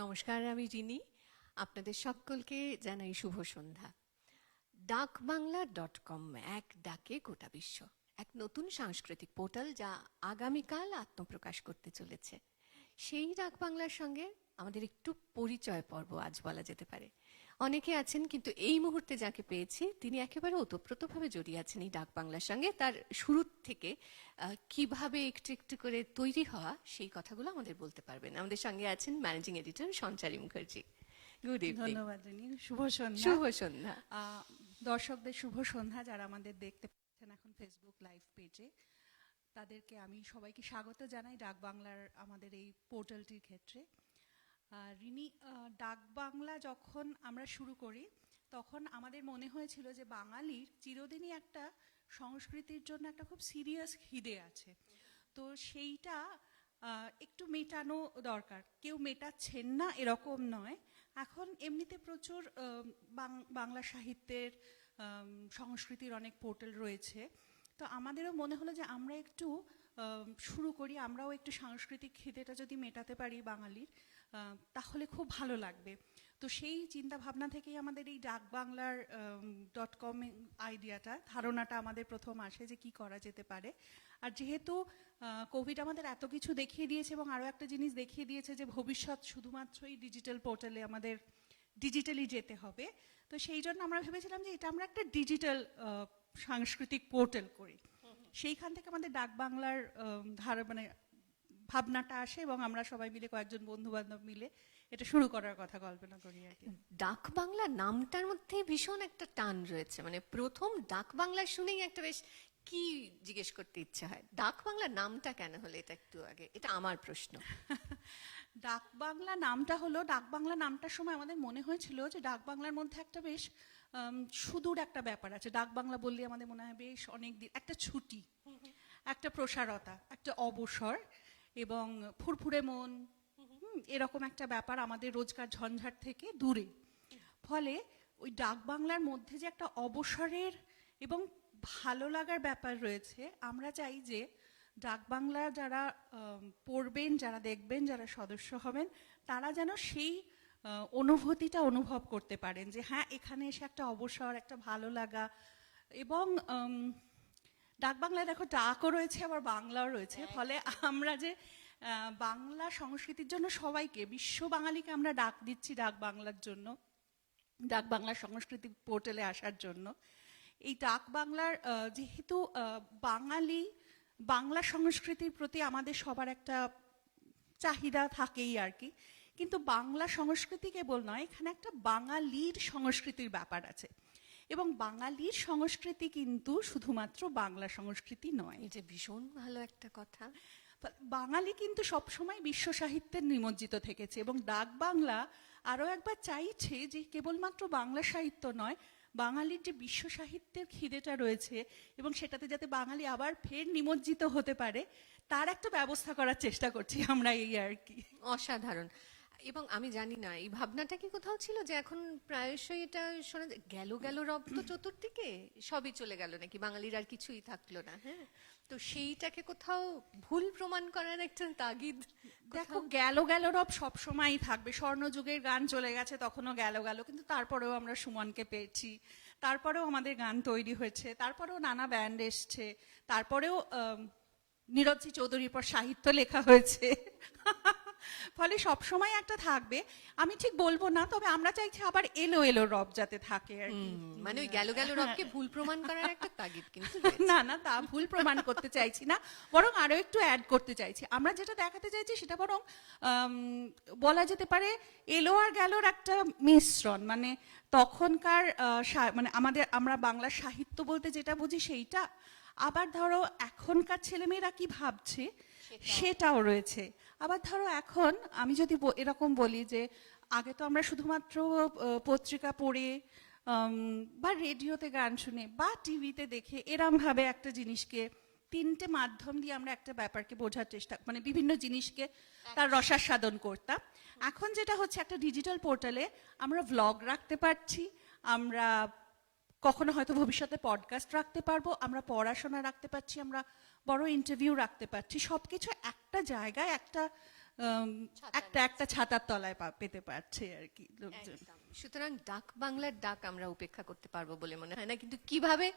নমস্কার, আমি রিনি। আপনাদের সকলকে জানাই শুভ সন্ধ্যা। ডাকবাংলা.com, এক ডাকে গোটা বিশ্ব, এক নতুন সাংস্কৃতিক পোর্টাল যা আগামীকাল আত্মপ্রকাশ করতে চলেছে। সেই ডাকবাংলার সঙ্গে আমাদের একটু পরিচয় পর্ব আজ বলা যেতে পারে। অনেকে আছেন, কিন্তু এই মুহূর্তে যাকে পেয়েছি তিনি একেবারে ওতপ্রোতভাবে জড়িয়ে আছেন এই ডাকবাংলার সঙ্গে। তার শুরু থেকে কিভাবে একটু একটু করে তৈরি হওয়া, সেই কথাগুলো আমাদের বলতে পারবেন। আমাদের সঙ্গে আছেন managing editor Sanchari Mukherjee. Good evening. ধন্যবাদ রিনি। শুভ সন্ধ্যা। শুভ সন্ধ্যা। দর্শকদের শুভ সন্ধ্যা, যারা আমাদের দেখতে পাচ্ছেন এখন ফেসবুক লাইভ পেজে, তাদেরকে আমি সবাইকে স্বাগত জানাই ডাকবাংলার আমাদের এই পোর্টালটির ক্ষেত্রে। রিনি, ডাকবাংলা যখন আমরা শুরু করি তখন আমাদের মনে হয়েছিল যে বাঙালির চিরদিনই একটা সংস্কৃতির জন্য একটা খুব সিরিয়াস খিদে আছে, তো সেইটা একটু মেটানো দরকার। কেউ মেটাচ্ছেন না এরকম নয়, এখন এমনিতে প্রচুর বাংলা সাহিত্যের সংস্কৃতির অনেক পোর্টাল রয়েছে, তো আমাদেরও মনে হলো যে আমরা একটু শুরু করি, আমরাও একটু সাংস্কৃতিক খিদেটা যদি মেটাতে পারি বাঙালির, তাহলে খুব ভালো লাগবে। তো সেই চিন্তা ভাবনা থেকেই আমাদের এই ডাকবাংলার .com আইডিয়াটা, ধারণাটা আমাদের প্রথম আসে যে কি করা যেতে পারে। আর যেহেতু কোভিড আমাদের এত কিছু দেখিয়ে দিয়েছে এবং আরও একটা জিনিস দেখিয়ে দিয়েছে যে ভবিষ্যৎ শুধুমাত্রই ডিজিটাল পোর্টালে, আমাদের ডিজিটালি যেতে হবে, তো সেই জন্য আমরা ভেবেছিলাম যে এটা আমরা একটা ডিজিটাল সাংস্কৃতিক পোর্টাল করি। সেইখান থেকে আমাদের ডাকবাংলার মানে ভাবনাটা আসে এবং আমরা সবাই মিলে, কয়েকজন বন্ধু বান্ধব মিলে এটা শুরু করার কথা কল্পনা করি আর কি। ডাকবাংলা নামটার মধ্যে ভীষণ একটা টান রয়েছে, মানে প্রথম ডাকবাংলা শুনেই একটা বেশ কি জিজ্ঞেস করতে ইচ্ছে হয়, ডাকবাংলা নামটা কেন হলো? এটা একটু আগে, এটা আমার প্রশ্ন। ডাকবাংলা নামটা হলো, ডাকবাংলা নামটার সময় আমাদের মনে হয়েছিল যে ডাকবাংলার মধ্যে একটা বেশ সুদূর একটা ব্যাপার আছে। ডাকবাংলা বললে আমাদের মনে হয় বেশ অনেক দিন, একটা ছুটি, একটা প্রসারতা, একটা অবসর এবং ফুরফুরে মন, এরকম একটা ব্যাপার আমাদের রোজকার ঝঞ্ঝাট থেকে দূরে। ফলে ওই ডাকবাংলার মধ্যে যে একটা অবসরের এবং ভালো লাগার ব্যাপার রয়েছে, আমরা চাই যে ডাকবাংলা যারা পড়বেন, যারা দেখবেন, যারা সদস্য হবেন, তারা যেন সেই অনুভূতিটা অনুভব করতে পারেন যে হ্যাঁ, এখানে এসে একটা অবসর, একটা ভালো লাগা। এবং ডাকবাংলায় দেখো ডাকও রয়েছে, আবার বাংলাও রয়েছে। ফলে আমরা যে বাংলা সংস্কৃতির জন্য সবাইকে, বিশ্ব বাঙালিকে আমরা ডাক দিচ্ছি ডাকবাংলার জন্য, ডাকবাংলা সংস্কৃতি পোর্টালে আসার জন্য। এই ডাকবাংলার যেহেতু বাঙালি, বাংলা সংস্কৃতির প্রতি আমাদের সবার একটা চাহিদা থাকেই আর কি, কিন্তু বাংলা সংস্কৃতি কেবল নয়, এখানে একটা বাঙালির সংস্কৃতির ব্যাপার আছে। এবং বাঙালির সংস্কৃতি কিন্তু শুধুমাত্র বাংলা সংস্কৃতি নয়। এটা ভীষণ ভালো একটা কথা। বাঙালি কিন্তু সবসময় বিশ্ব সাহিত্যের নিমজ্জিত থেকেছে এবং ডাকবাংলা আরও একবার চাইছে যে কেবলমাত্র বাংলা সাহিত্য নয়, বাঙালির যে বিশ্ব সাহিত্যের খিদেটা রয়েছে এবং সেটাতে যাতে বাঙালি আবার ফের নিমজ্জিত হতে পারে, তার একটা ব্যবস্থা করার চেষ্টা করছি আমরা, এই আর কি। অসাধারণ। এবং আমি জানি না এই ভাবনাটা কি কোথাও ছিল যে এখন প্রায়শই এটা শোনা গেল গেল রব তো চতুর্দিকে, সবই চলে গেল নাকি, বাঙালির আর কিছুই থাকলো না। হ্যাঁ, তো সেইটাকে কোথাও ভুল প্রমাণ করার একটা তাগিদ। দেখো, গেল গেল রব সবসময়ই থাকবে। স্বর্ণযুগের গান চলে গেছে, তখনও গেল গেল, কিন্তু তারপরেও আমরা সুমনকে পেয়েছি, তারপরেও আমাদের গান তৈরি হয়েছে, তারপরেও নানা ব্যান্ড এসছে, তারপরেও নীরজজি চৌধুরীর পর সাহিত্য লেখা হয়েছে। ফলে সবসময় একটা থাকবে, আমি ঠিক বলবো না, তবে আমরা চাইছি আবার এলো এলো রব যাতে থাকে আর কি। মানে ওই গেল গেল রবকে ভুল প্রমাণ করার একটা তাগিদ কিন্তু না না, তা ভুল প্রমাণ করতে চাইছি না, বরং আরো একটু অ্যাড করতে চাইছি। আমরা যেটা দেখাতে চাইছি সেটা বরং বলা যেতে পারে এলো আর গেলোর একটা মিশ্রণ। মানে তখনকার মানে আমরা বাংলা সাহিত্য বলতে যেটা বুঝি সেইটা, আবার ধরো এখনকার ছেলেমেয়েরা কি ভাবছে সেটাও রয়েছে। আবার ধরো এখন আমি যদি এরকম বলি যে আগে তো আমরা শুধুমাত্র পত্রিকা পড়ে বা রেডিওতে গান শুনে বা টিভিতে দেখে এরমভাবে একটা জিনিসকে, তিনটে মাধ্যম দিয়ে আমরা একটা ব্যাপারকে বোঝার চেষ্টা, মানে বিভিন্ন জিনিসকে তার রসাস্বাদন করতাম। এখন যেটা হচ্ছে, একটা ডিজিটাল পোর্টালে আমরা ভ্লগ রাখতে পারছি, আমরা কখনো হয়তো ভবিষ্যতে পডকাস্ট রাখতে পারবো, আমরা পড়াশোনা রাখতে পারছি, আমরা বড় ইন্টারভিউ রাখতে পারছি, সবকিছু একটা জায়গায়, একটা আম, ছাতা একটা একটা ছাতার তলায় পেতে পারছে আর কি লোকজন। একদম। সুতরাং ডাক বাংলার ডাক আমরা উপেক্ষা করতে পারবো বলে মনে হয় না, কিন্তু কিভাবে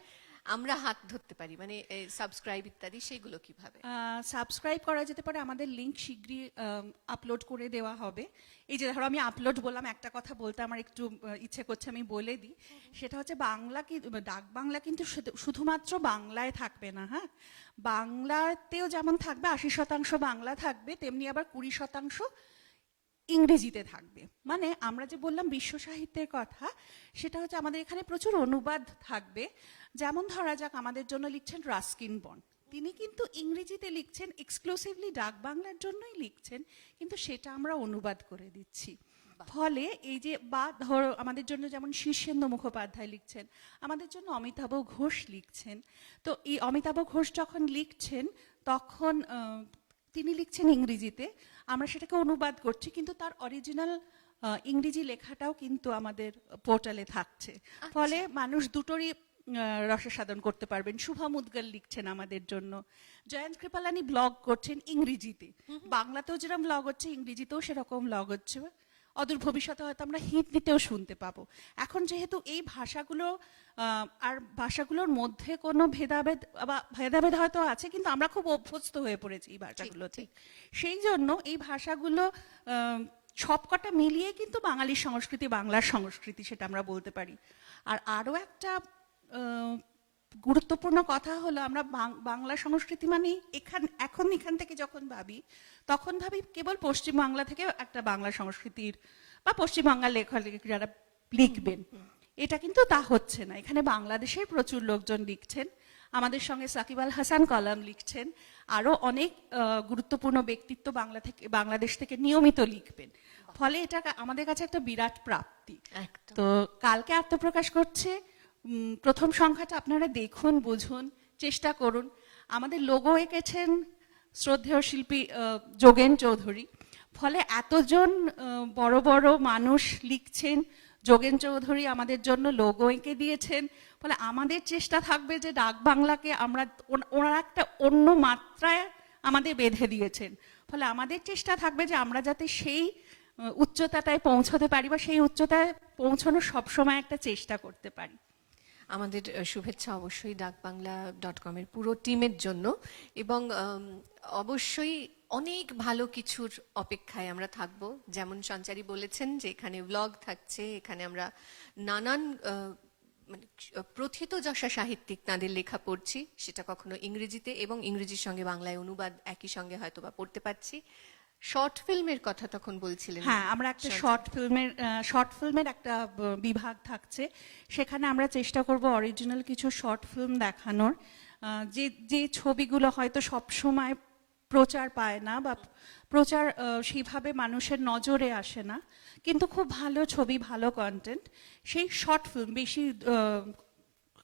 আমরা হাত ধরতে পারি, মানে সাবস্ক্রাইব ইত্যাদি সেগুলো কিভাবে? সাবস্ক্রাইব করা যেতে পারে, আমাদের লিংক শীঘ্রই আপলোড করে দেওয়া হবে। এই যে ধরো আমি আপলোড বললাম, একটা কথা বলতে আমার একটু ইচ্ছে করছে, আমি বলে দিই। সেটা হচ্ছে বাংলা কি, ডাক বাংলা কিন্তু শুধুমাত্র বাংলায় থাকবে না, হ্যাঁ। বাংলাতেও যেমন থাকবে 80% বাংলা থাকবে, তেমনি আবার 20% ইংরেজিতে থাকবে। মানে আমরা যে বললাম বিশ্ব সাহিত্যের কথা, সেটা হচ্ছে আমাদের এখানে প্রচুর অনুবাদ থাকবে। যেমন ধরা যাক আমাদের জন্য লিখছেন রাস্কিন বন্ড, তিনি কিন্তু ইংরেজিতে লিখছেন, এক্সক্লুসিভলি ডাক বাংলার জন্যই লিখছেন, কিন্তু সেটা আমরা অনুবাদ করে দিচ্ছি। ফলে এই যে, বা ধরো আমাদের জন্য যেমন শীর্ষেন্দু মুখোপাধ্যায় লিখছেন, আমাদের জন্য অমিতাভ ঘোষ লিখছেন। তো এই অমিতাভ ঘোষ যখন লিখছেন, তখন তিনি লিখছেন ইংরেজিতে, আমরা সেটাকে অনুবাদ করছি, কিন্তু তার অরিজিনাল ইংরেজি লেখাটাও কিন্তু আমাদের পোর্টালে থাকছে। ফলে মানুষ দুটোরই রসসাধন করতে পারবেন। শুভা মুদগল লিখছেন আমাদের জন্য, জয়ন্ত কৃপালানি ব্লগ করছেন ইংরেজিতে, বাংলাতেও যেরকম ব্লগ হচ্ছে ইংরেজিতেও সেরকম ব্লগ হচ্ছে। অদূর ভবিষ্যতে হয়তো আমরা হিন্দিতেও শুনতে পাবো। এখন যেহেতু এই ভাষাগুলো আর ভাষাগুলোর মধ্যে কোনো ভেদাভেদ হয়তো আছে, কিন্তু আমরা খুব অভ্যস্ত হয়ে পড়েছি এই ভাষাগুলোতে। সেই জন্য এই ভাষাগুলো সবকটা মিলিয়ে কিন্তু বাঙালির সংস্কৃতি, বাংলার সংস্কৃতি, সেটা আমরা বলতে পারি। আর আরও একটা গুরুত্বপূর্ণ কথা হলো, আমরা বাংলা সংস্কৃতি মানে এখন এখান থেকে যখন ভাবি, তখন ভাবি কেবল পশ্চিমবাংলা থেকে একটা বাংলা সংস্কৃতির বা পশ্চিমবাংলার লেখক যারা লিখবেন, এটা কিন্তু তা হচ্ছে না। এখানে বাংলাদেশের প্রচুর লোকজন লিখছেন, আমাদের সঙ্গে সাকিব আল হাসান কলাম লিখছেন, আরও অনেক গুরুত্বপূর্ণ ব্যক্তিত্ব বাংলাদেশ থেকে নিয়মিত লিখবেন। ফলে এটা আমাদের কাছে একটা বিরাট প্রাপ্তি। তো কালকে আত্মপ্রকাশ করছে, প্রথম সংখ্যাটা আপনারা দেখুন, বুঝুন, চেষ্টা করুন। আমাদের লোগো এঁকেছেন শ্রদ্ধেয় শিল্পী যোগেন চৌধুরী। ফলে এতজন বড় বড় মানুষ লিখছেন, যোগেন চৌধুরী আমাদের জন্য লোগো এঁকে দিয়েছেন। ফলে আমাদের চেষ্টা থাকবে যে ডাক বাংলাকে আমরা, ওনারা একটা অন্য মাত্রায় আমাদের বেঁধে দিয়েছেন, ফলে আমাদের চেষ্টা থাকবে যে আমরা যাতে সেই উচ্চতাটায় পৌঁছতে পারি, বা সেই উচ্চতায় পৌঁছানোর সবসময় একটা চেষ্টা করতে পারি। আমাদের শুভেচ্ছা অবশ্যই ডাকবাংলা.com এর পুরো টিমের জন্য, এবং অবশ্যই অনেক ভালো কিছুর অপেক্ষায় আমরা থাকব। যেমন সঞ্চারী বলেছেন যে এখানে ব্লগ থাকছে, এখানে আমরা নানান মানে প্রথিতযশা সাহিত্যিক তাদের লেখা পড়ছি, সেটা কখনো ইংরেজিতে এবং ইংরেজির সঙ্গে বাংলায় অনুবাদ একই সঙ্গে হয়তো বা পড়তে পারছি। শর্ট ফিল্মের কথা তখন বলছিলেন। হ্যাঁ, আমরা একটা শর্ট ফিল্মের একটা বিভাগ থাকছে, সেখানে আমরা চেষ্টা করব অরিজিনাল কিছু শর্ট ফিল্ম দেখানোর, যে যে ছবিগুলো হয়তো সব সময় প্রচার পায় না, বা প্রচার সেইভাবে মানুষের নজরে আসে না, কিন্তু খুব ভালো ছবি, ভালো কন্টেন্ট, সেই শর্ট ফিল্ম, বেশি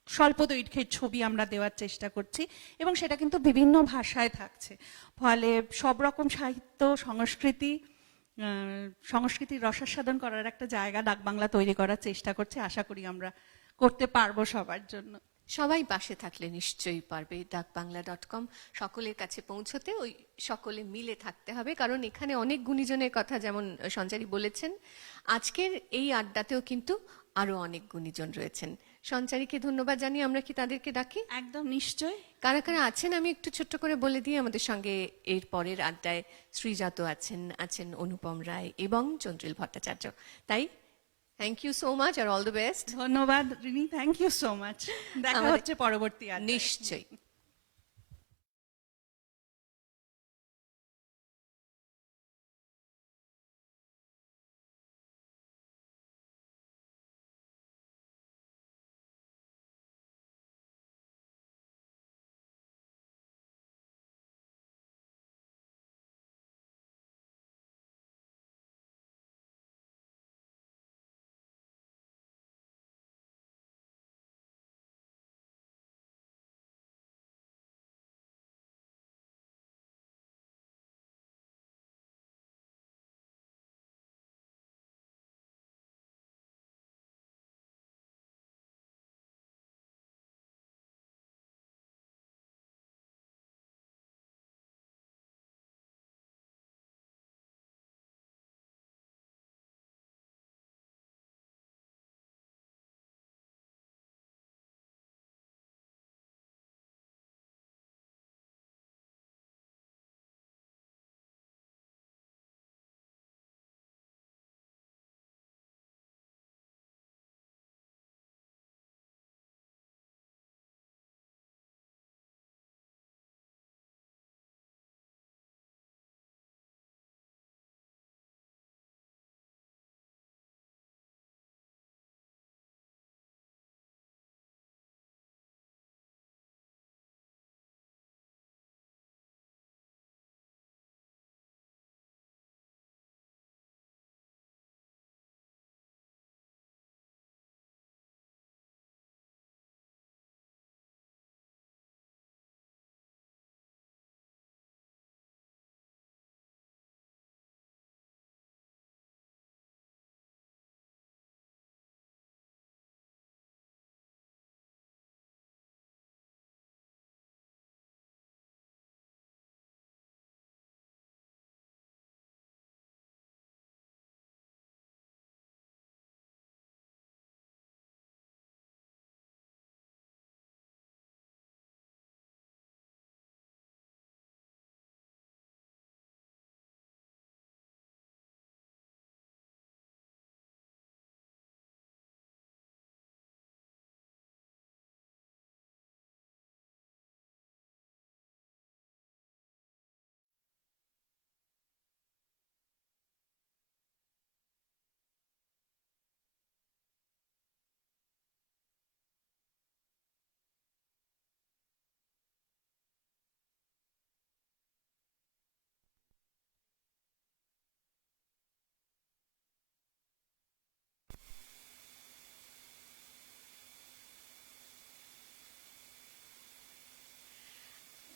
স্বল্প দৈর্ঘ্যের ছবি আমরা দেওয়ার চেষ্টা করছি, এবং সেটা কিন্তু বিভিন্ন ভাষায় থাকছে। ফলে সব রকম সাহিত্য, সংস্কৃতির রসাস্বাদন করার একটা জায়গা ডাক বাংলা তৈরি করার চেষ্টা করছে। আশা করি আমরা করতে পারবো সবার জন্য। সবাই পাশে থাকলে নিশ্চয়ই পারবে। ডাকবাংলা.com সকলের কাছে পৌঁছতে ওই সকলে মিলে থাকতে হবে, কারণ এখানে অনেক গুণীজনের কথা যেমন সঞ্চারী বলেছেন, আজকের এই আড্ডাতেও কিন্তু আরো অনেক গুণীজন রয়েছেন। সঞ্চারীকে ধন্যবাদ জানিয়ে আমরা কি তাদেরকে ডাকি? একদম নিশ্চয়। কারা কারা আছেন আমি একটু ছোট্ট করে বলে দিই। আমাদের সঙ্গে এর পরের আড্ডায় শ্রীজাত আছেন অনুপম রায় এবং চন্দ্রিল ভট্টাচার্য। তাই থ্যাংক ইউ সো মাচ আর অল দ্য বেস্ট। ধন্যবাদ Rini, thank you so much. দেখা হচ্ছে পরবর্তী আড্ডায়। নিশ্চয়ই।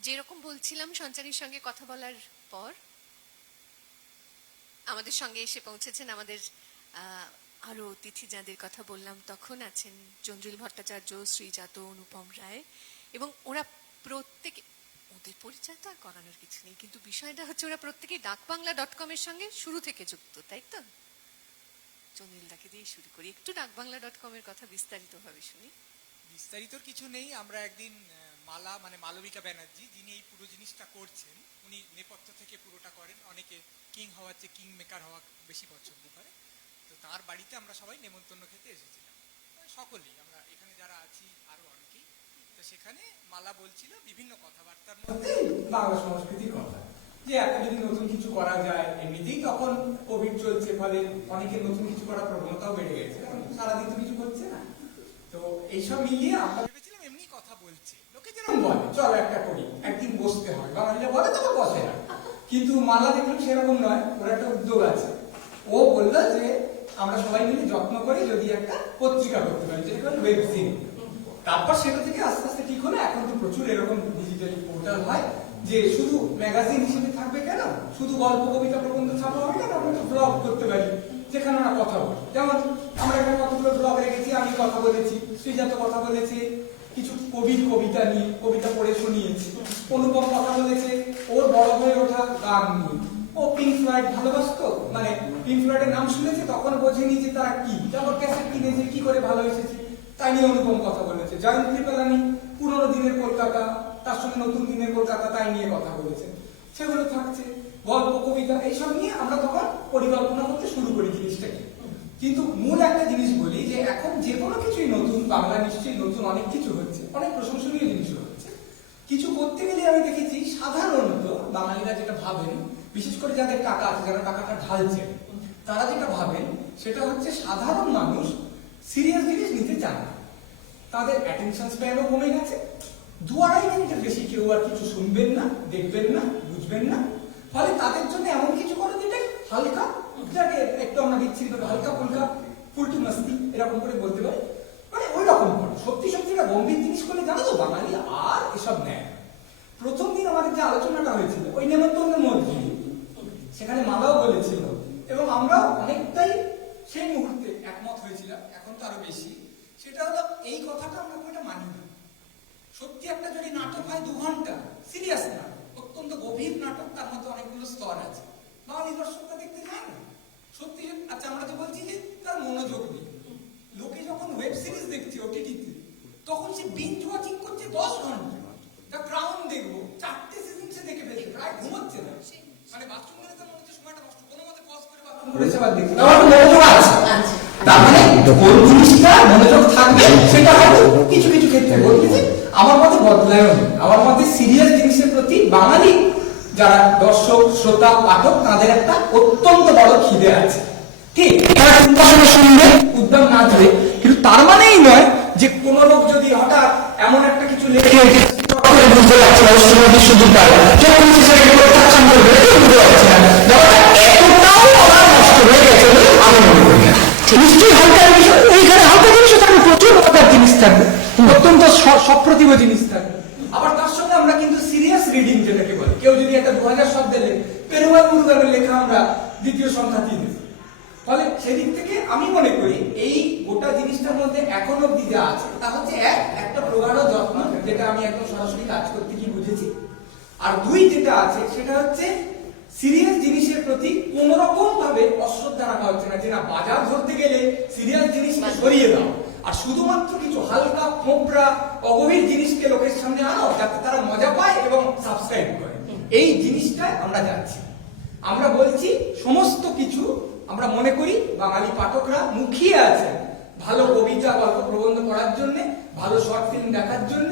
যেরকম বলছিলাম, সঞ্চারীর সঙ্গে কথা বলার পর আমাদের সঙ্গে এসে পৌঁছেছেন আমাদের আরো অতিথি যাদের কথা বললাম তখন। আছেন চন্দ্রিল ভট্টাচার্য, শ্রীজাত, অনুপম রায়, এবং ওরা প্রত্যেকে, ওদের পরিচয় তো আর করানোর কিছু নেই, কিন্তু বিষয়টা হচ্ছে ওরা প্রত্যেকেই ডাকবাংলা.com এর সঙ্গে শুরু থেকে যুক্ত, তাই তো? চন্দ্রিলদাকে দিয়ে শুরু করি, একটু ডাকবাংলা.com এর কথা বিস্তারিতভাবে শুনি। বিস্তারিত কিছু নেই। আমরা একদিন মালা মানে মালবিকা ব্যানার্জি, যিনি এই পুরো জিনিসটা করছেন, উনি নেপথ্য থেকে পুরোটা করেন। অনেকে কিং হওয়ার চেয়ে কিং মেকার হওয়া বেশি পছন্দ করে। তো তার বাড়িতে আমরা সবাই নেমন্তন্ন খেতে এসেছিলাম, সকলেই, আমরা এখানে যারা আছি আরো অনেকেই। তো সেখানে মালা বলছিল বিভিন্ন কথাবার্তার মধ্যে বাংলা সংস্কৃতির কথা, যে একটা যদি নতুন কিছু করা যায়, এমনিতেই তখন কোভিড চলছে, ফলে অনেকের নতুন কিছু করার প্রবণতাও বেড়ে গেছে, কারণ সারাদিন তো কিছু করছে না। তো এইসব মিলিয়ে আমরা ভেবেছিলাম এমনি কথা বলছে, লোকে যেরকম বলে চলো একটা করি, একদিন বসতে হয়, বাঙালিরা বলে তবে বসে না। কিন্তু মালা দেখলাম সেরকম নয়, ওর একটা উদ্যোগ আছে। ও বললো যে আমরা সবাই মিলে যত্ন করে যদি একটা পত্রিকা করতে পারি, যেটা ওয়েব সিরিজ। তারপর সেটা থেকে আস্তে আস্তে ঠিক হলো, এখন তো প্রচুর এরকম ডিজিটাল পোর্টাল হয়, যে শুধু ম্যাগাজিন হিসেবে থাকবে কেন, শুধু গল্প কবিতা প্রবন্ধ ছাপা হবে কেন, আমরা ব্লগ করতে পারি যেখানে আমরা কথা বলি। যেমন আমরা এখানে কতগুলো ব্লগ রেখেছি, আমি কথা বলেছি, শ্রীজাত কথা বলেছে কিছু কবির কবিতা নিয়ে, কবিতা পড়ে শুনিয়েছি। অনুপম কথা বলেছে ওর বড় হয়ে ওঠা গান নিয়ে। ও পিঙ্ক ফ্লয়েড ভালোবাসতো, মানে পিঙ্ক ফ্লয়েডের নাম শুনেছে, তখন বোঝেনি যে তারা কি, তারপর ক্যাসেট কিনেছে, কি করে ভালোবেসেছে, তাই নিয়ে অনুপম কথা বলেছে। জয়ন্ত ত্রিপালানি পুরোনো দিনের কলকাতা, তার সঙ্গে নতুন দিনের কলকাতা, তাই নিয়ে কথা বলেছে। সেগুলো থাকছে, গল্প কবিতা এইসব নিয়ে আমরা তখন পরিকল্পনা করতে শুরু করি জিনিসটাকে। কিন্তু মূল একটা জিনিস বলি, যে এখন যে কোনো কিছুই নতুন, বাংলা নিশ্চয়ই নতুন অনেক কিছু হচ্ছে, অনেক প্রশংসনীয় জিনিসও হচ্ছে। কিছু করতে গেলে আমি দেখেছি সাধারণত বাঙালিরা যেটা ভাবেন, বিশেষ করে যাদের টাকা আছে, যারা টাকাটা ঢালছে, তারা যেটা ভাবেন সেটা হচ্ছে সাধারণ মানুষ সিরিয়াস জিনিস নিতে চান না। তাদের অ্যাটেনশন স্প্যানও কমে গেছে, 2-2.5 মিনিটের বেশি কেউ আর কিছু শুনবেন না, দেখবেন না, বুঝবেন না। ফলে তাদের জন্য এমন কিছু করে যেটা হালকা, যাকে একটু আমরা বিচ্ছিন্ন হালকা ফুলকা, ফুলটু মস্তি এরকম করে বলতে পারি, মানে ওই রকম করে সত্যি সত্যি একটা গম্ভীর জিনিস করলে জানো তো বাঙালি আর এসব নেয়। প্রথম দিন আমাদের যে আলোচনাটা হয়েছিল ওই নেমন্তন্নের মধ্যে, সেখানে মালাও বলেছিল এবং আমরা অনেকটাই সেই মুহূর্তে একমত হয়েছিলাম, এখন তো আরো বেশি। সেটা হলো এই কথাটা আমরা কোনটা মানি না। সত্যি একটা যদি নাটক হয় 2 ঘন্টা, সিরিয়াস নাটক, অত্যন্ত গভীর নাটক, তার মধ্যে অনেকগুলো স্তর আছে, বাঙালি দর্শকরা দেখতে যায় না। সত্যি আচ্ছা আমরা তো বলছি যে তার মনোযোগ নেই। লোকে যখন ওয়েব সিরিজ দেখছে ওটিটিতে, তখন সে বিঞ্জ ওয়াচিং করছে 10 ঘন্টা। দ্য ক্রাউন দেখবো 4টে সিজন সে দেখে ফেলছে, প্রায় ঘুমোচ্ছে না, মানে বাথরুম গেলে তার মনে হচ্ছে সময়টা নষ্ট, কোনো মতে পজ করে বাথরুম করেছে আবার দেখছে, আমার মনোযোগ আছে। তার মানে কোন জিনিসটা মনোযোগ থাকবে সেটা হয়তো কিছু কিছু ক্ষেত্রে বলতে যে আমার মতে বদলায়ও নেই। আমার মতে সিরিয়াস জিনিসের প্রতি বাঙালি যারা দর্শক শ্রোতা পাঠক, তাদের একটা অত্যন্ত বড় খিদে আছে। ঠিক তারা উদ্ভাবনা শুনবে, উদ্যম না ধরে, কিন্তু তার মানেই নয় যে কোন লোক যদি হঠাৎ এমন একটা কিছু লিখে বুঝতে পারছে না, সুযোগ পায় এতটাও আমার নষ্ট হয়ে গেছে বলে আমি মনে করি না। নিশ্চয়ই হালকা বিষয়, ওইখানে হালকা জিনিসও থাকবে, প্রচুর মজার জিনিস থাকবে, অত্যন্ত সপ্রতিভ জিনিস থাকবে। আবার তার সঙ্গে আমরা কিন্তু সিরিয়াস রিডিং যেটাকে বলে, কেউ যদি একটা 2000 শব্দের লেখে, পেরুমাল মুরুগানের লেখা আমরা দ্বিতীয় সংখ্যা 3, ফলে সেদিক থেকে আমি মনে করি এই গোটা জিনিসটার মধ্যে এখন অব্দি যা আছে তা হচ্ছে একটা প্রগাঢ় যত্ন, যেটা আমি একদম সরাসরি কাজ করতে গিয়ে বুঝেছি। আর 2 যেটা আছে সেটা হচ্ছে সিরিয়াস জিনিসের প্রতি কোন রকম ভাবে অশ্রদ্ধা রাখা হচ্ছে না, যে না বাজার ধরতে গেলে সিরিয়াস জিনিসটা সরিয়ে দাও, আর শুধুমাত্র কিছু হালকা ফোঁপড়া অগভীর জিনিসকে লোকের সামনে আনো যাতে তারা মজা পায় এবং সাবস্ক্রাইব করে। এই জিনিসটা আমরা যাচ্ছি। আমরা বলছি সমস্ত কিছু আমরা মনে করি বাঙালি পাঠকরা মুখিয়ে আছেন ভালো কবিতা গল্প প্রবন্ধ পড়ার জন্য, ভালো শর্ট ফিল্ম দেখার জন্য,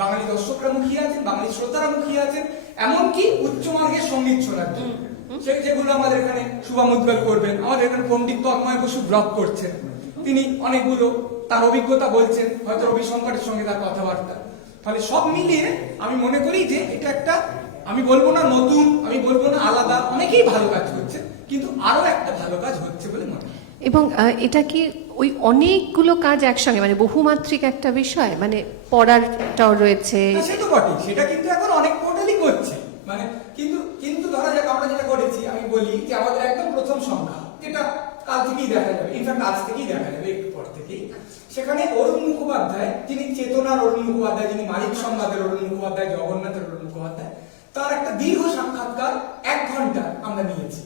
বাঙালি দর্শকরা মুখিয়ে আছেন, বাঙালি শ্রোতারা মুখিয়ে আছেন, এমনকি উচ্চমার্গের সঙ্গীত শোনার জন্য, যেগুলো আমাদের এখানে শুভম উদ্বেল করবেন। আমাদের এখানে পণ্ডিত তন্ময় বসু ব্লগ করছেন, তিনি অনেকগুলো তার অভিজ্ঞতা বলছেন, হয়তো রবিশঙ্করের সঙ্গে তার কথাবার্তা। ফলে সব মিলিয়ে আমি মনে করি যে এটা একটা, আমি বলবো না নতুন, আমি বলবো না আলাদা, অনেকেই ভালো কাজ করছে, কিন্তু আরো একটা ভালো কাজ হচ্ছে বলে মনে হয়। এবং এটা কি ওই অনেকগুলো কাজ একসঙ্গে, মানে বহুমাত্রিক একটা বিষয়, মানে পড়ারটাও রয়েছে? সে তো বটেই, সেটা কিন্তু এখন অনেক পোর্টাল হচ্ছে, মানে কিন্তু কিন্তু ধরা যাক আমরা যেটা করেছি, আমি বলি যে আমাদের একদম প্রথম সংখ্যা, যেটা কাল থেকেই দেখা যাবে, ইনফ্যাক্ট আজ থেকেই দেখা যাবে, একটু পর থেকেই, সেখানে অরুণ মুখোপাধ্যায়, যিনি চেতনার অরুণ মুখোপাধ্যায়, যিনি মালিক সংবাদের অরুণ মুখোপাধ্যায়, জগন্নাথের অরুণ মুখোপাধ্যায়, তার একটা দীর্ঘ সাক্ষাৎকার 1 ঘন্টা আমরা নিয়েছি।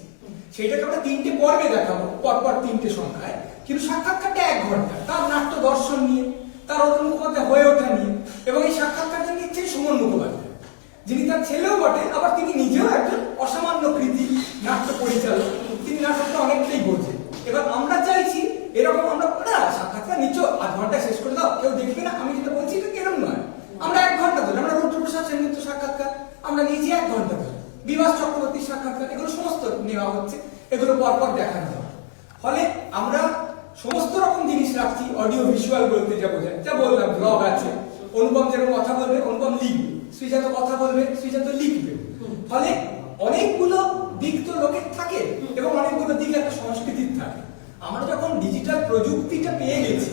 সেইটাকে আমরা 3টে পর্বে দেখাবো, পরপর 3টে সংখ্যায়, কিন্তু সাক্ষাৎকারটা 1 ঘন্টা, তার নাট্য দর্শন নিয়ে, তার অরুণ মুখোপাধ্যায় হয়ে ওঠা নিয়ে। এবং এই সাক্ষাৎকারটা নিচ্ছেন সুমন মুখোপাধ্যায়, যিনি তার ছেলেও বটে, আবার তিনি নিজেও একজন অসামান্য কৃতি নাট্য পরিচালক, তিনি নাটকটা অনেকটাই বোঝেন। এবার আমরা চাইছি এরকম, আমরা সাক্ষাৎকার নিচ্ছ 8 ঘন্টা শেষ করে দাও, কেউ দেখবে না, আমি যেটা বলছি এটা এরকম নয়। আমরা 1 ঘন্টা ধরে, আমরা রুদ্রপ্রসাদ সেনগুপ্ত সাক্ষাৎকার আমরা নিয়েছি 1 ঘন্টা ধরে, বিভাস চক্রবর্তীর সাক্ষাৎকার, এগুলো সমস্ত নেওয়া হচ্ছে, এগুলো পরপর দেখানো হবে। ফলে আমরা সমস্ত রকম জিনিস রাখছি, অডিও ভিজুয়াল বলতে যা বোঝায়, যা বললাম, ব্লগ আছে, অনুপম যেরকম কথা বলবে অনুপম লিখবে, শ্রীজাত কথা বলবে শ্রীজাত লিখবে। ফলে অনেকগুলো দিক তো লোকের থাকে এবং অনেকগুলো দিক একটা সংস্কৃতির থাকে। আমরা যখন ডিজিটাল প্রযুক্তিটা পেয়ে গেছি,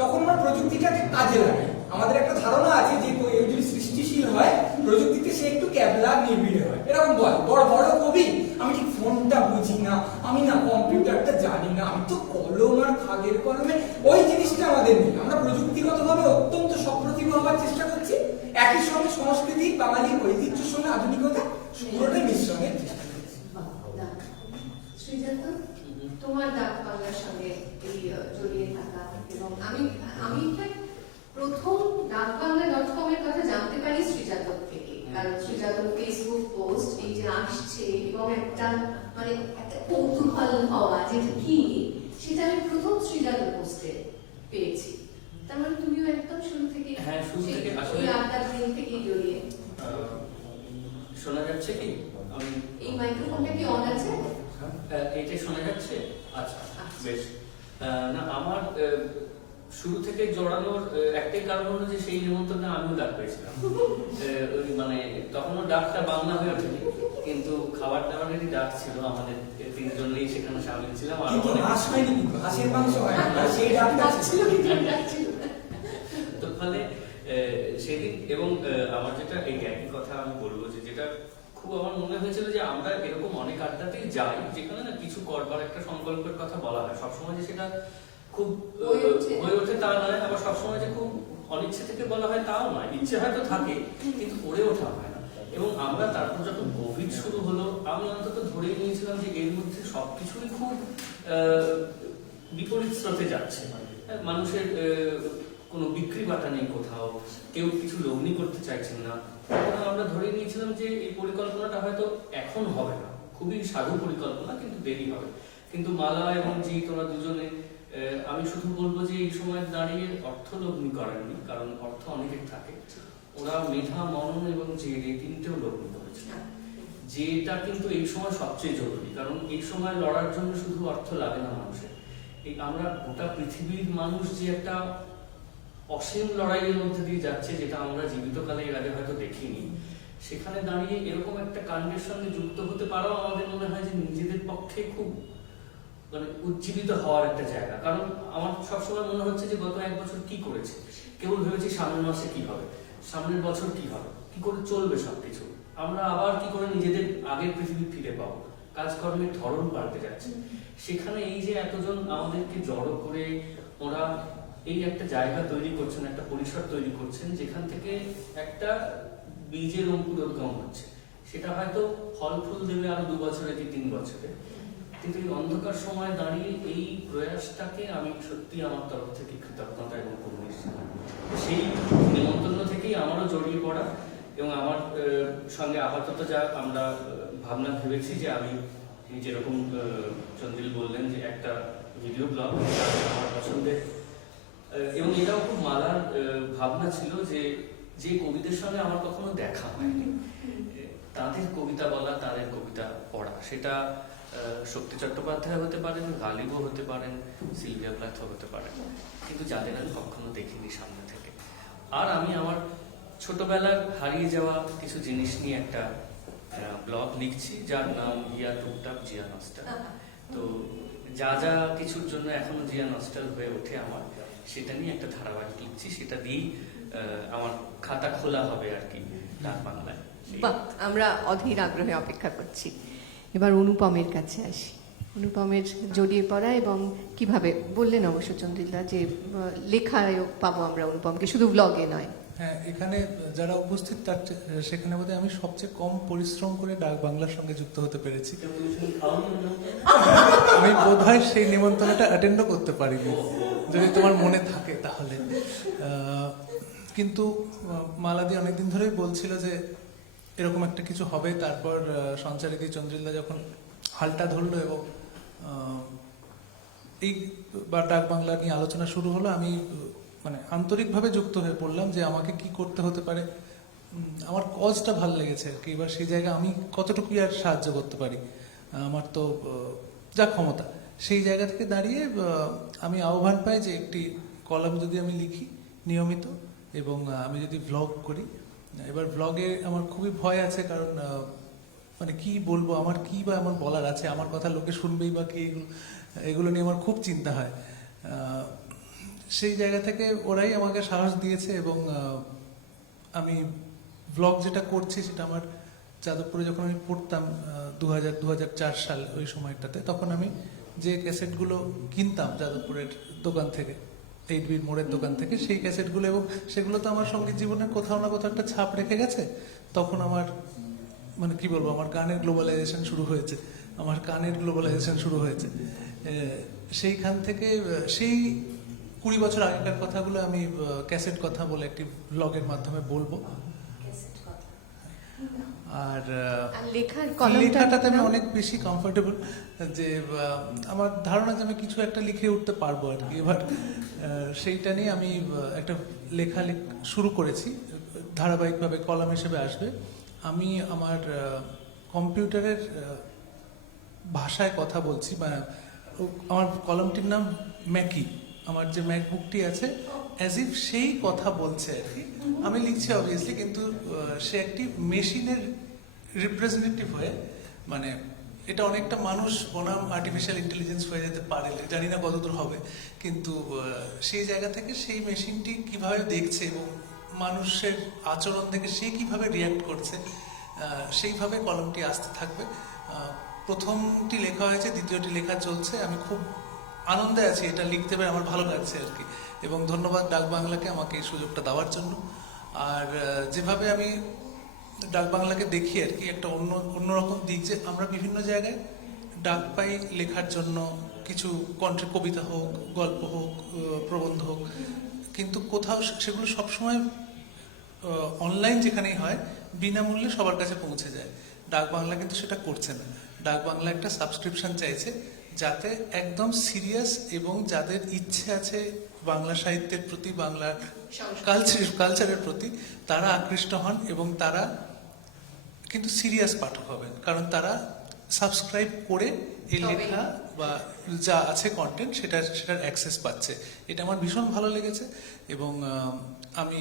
তখন আমরা প্রযুক্তিটাকে কাজে লাগাই। আমাদের একটা ধারণা আছে যে কেউ যদি সৃষ্টিশীল হয় প্রযুক্তিতে, সে একটু ক্যাবলা নির্ভীড় হয়, এরকম বলে বড় বড় কবি, আমি ঠিক ফোনটা বুঝি না, আমি না কম্পিউটারটা জানি না, আমি তো কলম আর খাগের কলমে, ওই জিনিসটা আমাদের নেই। আমরা প্রযুক্তিগতভাবে অত্যন্ত সপ্রতিভ হওয়ার চেষ্টা করছি, একই সঙ্গে সংস্কৃতি, বাঙালির ঐতিহ্যের সঙ্গে আধুনিকতা পুরোটাই মিশ্রণের চেষ্টা করছি। শ্রীজাত, তোমার ডাক বাংলার সঙ্গে এই জড়িয়ে থাকা, এবং আমি প্রথম ডাকবাংলা.com এর কথা জানতে পারি শ্রীজাতক থেকে, কারণ শ্রীজাতক ফেসবুক পোস্ট এই যে আসছে এবং একটা মানে একটা কৌতূহল হওয়া যেটা কি, সেটা আমি প্রথম শ্রীজাতক পোস্টে পেয়েছি। তার মানে তুমিও একদম শুরু থেকে, হ্যাঁ, শুরু থেকে আসলে ওই আড্ডার দিন থেকেই জড়িয়ে। শোনা যাচ্ছে কি? আমি এই মাইক্রোফোনটা কি অন আছে? এটা শোনা যাচ্ছে? আচ্ছা, বেশ। না, আমার শুরু থেকে জড়ানোর একটাই কারণ হলো যে সেই নিমন্ত্রণে আমিও ডাক পেয়েছিলাম। ওই মানে তখনও ডাকটা বাংলা হয়ে ওঠেনি, কিন্তু খাবার দাবারেরই ডাক ছিল, আমাদের 3 জনেই সেখানে সামিল ছিলাম। আর কিন্তু হাঁস হয়নি, কিন্তু হাঁসের মাংস হয় না, সেই ডাকটা ছিল। তো ফলে সেদিন, এবং আমার যেটা এই একই কথা আমি বলবো যে যেটা খুব আমার মনে হয়েছিল যে আমরা এরকম অনেক আড্ডাতেই যাই যেখানে না কিছু করবার একটা সংকল্পের কথা বলা হয়, সবসময় যে সেটা খুব হয়ে ওঠে তা নয়, আবার সবসময় যে খুব অনিচ্ছে থেকে বলা হয় তাও নয়, ইচ্ছে হয়তো থাকে কিন্তু করে ওঠা হয় না। এবং আমরা তারপর যখন কোভিড শুরু হলো, আমি অন্তত ধরেই নিয়েছিলাম যে এর মধ্যে সবকিছুই খুব বিপরীত স্রোতে যাচ্ছে। মানুষের কোনো বিক্রি বাটা নেই কোথাও, কেউ কিছু লগ্নি করতে চাইছেন না। আমরা ধরে নিয়েছিলাম যে এই পরিকল্পনাটা হয়তো এখন হবে না, খুবই সাধু পরিকল্পনা, কিন্তু দেরি হবে। কিন্তু মালা এবং জি, তোরা দুজনে, আমি শুধু বলবো যে এই সময় দাঁড়িয়ে অর্থ লগ্নি করেননি, কারণ অর্থ অনেকের থাকে। ওরা মেধা, মনন এবং জেদ, এই 3টেও লগ্নি করেছে, যেটা কিন্তু এই সময় সবচেয়ে জরুরি। কারণ এই সময় লড়ার জন্য শুধু অর্থ লাগে না মানুষের। এই আমরা গোটা পৃথিবীর মানুষ যে একটা অসীম লড়াইয়ের মধ্যে দিয়ে যাচ্ছে, যেটা আমরা জীবিতকালে এর আগে হয়তো দেখিনি, সেখানে দাঁড়িয়ে এরকম একটা কাণ্ডের সঙ্গে যুক্ত হতে পারাও আমাদের মনে হয় যে নিজেদের পক্ষে খুব মানে উজ্জীবিত হওয়ার একটা জায়গা। কারণ আমার সবসময় মনে হচ্ছে যে গত 1 বছর কি করেছে, কেবল ভেবেছি সামনের মাসে কি হবে, সামনের বছর কি হবে, কি করে চলবে সবকিছু, আমরা আবার কি করে নিজেদের আগের পৃথিবী ফিরে পাবো। কাজকর্মের ধরন পাল্টে যাচ্ছে, সেখানে এই যে এতজন আমাদেরকে জড়ো করে ওরা এই একটা জায়গা তৈরি করছেন, একটা পরিসর তৈরি করছেন, যেখান থেকে একটা বীজের অঙ্কুরোদ্গম হচ্ছে। সেটা হয়তো ফল ফুল দেবে আরো 2 বছরে কি 3 বছরে, কিন্তু এই অন্ধকার সময় দাঁড়িয়ে এই প্রয়াসটাকে আমি সত্যি আমার তরফ থেকে কৃতজ্ঞতা এবং কুর্নিশ জানাই। সেই নিমন্ত্রণ থেকেই আমারও জড়িয়ে পড়া, এবং আমার সঙ্গে আপাতত যা আমরা ভাবনা ভেবেছি যে আমি যেরকম চন্দ্রিল বললেন যে একটা ভিডিও ব্লগ আমার পছন্দের, এবং এটাও খুব মালার ভাবনা ছিল যে যে কবিদের সঙ্গে আমার কখনো দেখা হয়নি, তাদের কবিতা বলা, তাদের কবিতা পড়া, সেটা শক্তি চট্টোপাধ্যায় হতে পারেন, গালিবও হতে পারেন, সিলভিয়া প্লাথ হতে পারেন, কিন্তু যাদের আমি কখনো দেখিনি সামনে থেকে। আর আমি আমার ছোটবেলার হারিয়ে যাওয়া কিছু জিনিস নিয়ে একটা ব্লগ লিখছি, যার নাম ইয়া টুকটাক জিয়া নস্টাল। তো যা যা কিছুর জন্য এখনো জিয়া নস্টাল হয়ে ওঠে আমার, সেটা নিয়ে একটা ধারাবাহিক লিখছি, সেটা দিয়েই আমার খাতা খোলা হবে আর কি ডাক বাংলায়। বাহ, আমরা অধীর আগ্রহে অপেক্ষা করছি। এবার অনুপমের কাছে আসি। অনুপমের জড়িয়ে পড়া এবং কিভাবে বললেন অবশ্য চন্দ্রিলা যে লেখায় পাবো আমরা অনুপমকে, শুধু ব্লগে নয়। হ্যাঁ, এখানে যারা উপস্থিত তার সেখানে বোধহয় আমি সবচেয়ে কম পরিশ্রম করে ডাক বাংলার সঙ্গে যুক্ত হতে পেরেছি। আমি বোধহয় সেই নিমন্ত্রণটা অ্যাটেন্ডও করতে পারিনি, যদি তোমার মনে থাকে তাহলে। কিন্তু মালাদি অনেকদিন ধরেই বলছিল যে এরকম একটা কিছু হবে। তারপর সঞ্চারিতি চন্দ্রিলা যখন হালটা ধরলো এবং এই বা ডাক বাংলা নিয়ে আলোচনা শুরু হলো, আমি মানে আন্তরিকভাবে যুক্ত হয়ে পড়লাম যে আমাকে কি করতে হতে পারে। আমার কজটা ভালো লেগেছে আর কি। এবার সেই জায়গায় আমি কতটুকু আর সাহায্য করতে পারি, আমার তো যা ক্ষমতা, সেই জায়গা থেকে দাঁড়িয়ে আমি আহ্বান পাই যে একটি কলাম যদি আমি লিখি নিয়মিত এবং আমি যদি ভ্লগ করি। এবার ভ্লগে আমার খুবই ভয় আছে, কারণ মানে কি বলবো, আমার কি বা এমন বলার আছে, আমার কথা লোকে শুনবেই বা কি, এগুলো নিয়ে আমার খুব চিন্তা হয়। সেই জায়গা থেকে ওরাই আমাকে সাহস দিয়েছে এবং আমি ব্লগ যেটা করছি সেটা আমার যাদবপুরে যখন আমি পড়তাম 2000-2004 সাল ওই সময়টাতে, তখন আমি যে ক্যাসেটগুলো কিনতাম যাদবপুরের দোকান থেকে, 8 মোড়ের দোকান থেকে, সেই ক্যাসেটগুলো, এবং সেগুলো তো আমার সঙ্গীত জীবনের কোথাও না কোথাও একটা ছাপ রেখে গেছে। তখন আমার মানে কি বলবো, আমার গানের গ্লোবালাইজেশন শুরু হয়েছে, আমার গানের গ্লোবালাইজেশন শুরু হয়েছে। সেইখান থেকে সেই 20 বছর আগেকার কথাগুলো আমি ক্যাসেট কথা বলে একটি ব্লগের মাধ্যমে বলবো। আর লেখাটাতে আমি অনেক বেশি কমফোর্টেবল, যে আমার ধারণা যে আমি কিছু একটা লিখে উঠতে পারবো আর কি। এবার সেইটা নিয়ে আমি একটা লেখা শুরু করেছি, ধারাবাহিকভাবে কলাম হিসেবে আসবে। আমি আমার কম্পিউটারের ভাষায় কথা বলছি, বা আমার কলামটির নাম ম্যাকি। আমার যে ম্যাকবুকটি আছে অ্যাজ ইফ সেই কথা বলছে আর কি। আমি লিখছি অবভিয়াসলি, কিন্তু সে একটি মেশিনের রিপ্রেজেন্টেটিভ হয়ে, মানে এটা অনেকটা মানুষ বনাম আর্টিফিশিয়াল ইন্টেলিজেন্স হয়ে যেতে পারে, জানি না কতদূর হবে, কিন্তু সেই জায়গা থেকে সেই মেশিনটি কিভাবে দেখছে এবং মানুষের আচরণ থেকে সে কিভাবে রিয়াক্ট করছে, সেইভাবে কলমটি আসতে থাকবে। প্রথমটি লেখা হয়েছে, দ্বিতীয়টি লেখা চলছে। আমি খুব আনন্দে আছি, এটা লিখতে পেরে আমার ভালো লাগছে আর কি। এবং ধন্যবাদ ডাক বাংলাকে আমাকে এই সুযোগটা দেওয়ার জন্য। আর যেভাবে আমি ডাক বাংলাকে দেখি আর কি, একটা অন্যরকম দিক, যে আমরা বিভিন্ন জায়গায় ডাক পাই লেখার জন্য, কিছু কবিতা হোক, গল্প হোক, প্রবন্ধ হোক, কিন্তু কোথাও সেগুলো সবসময় অনলাইন যেখানেই হয় বিনামূল্যে সবার কাছে পৌঁছে যায়। ডাক বাংলা কিন্তু সেটা করছে না। ডাক বাংলা একটা সাবস্ক্রিপশন চাইছে, যাতে একদম সিরিয়াস এবং যাদের ইচ্ছে আছে বাংলা সাহিত্যের প্রতি, বাংলার কালচারের প্রতি, তারা আকৃষ্ট হন এবং তারা কিন্তু সিরিয়াস পাঠক হবেন, কারণ তারা সাবস্ক্রাইব করে এই লেখা বা যা আছে কন্টেন্ট সেটার অ্যাক্সেস পাচ্ছে। এটা আমার ভীষণ ভালো লেগেছে এবং আমি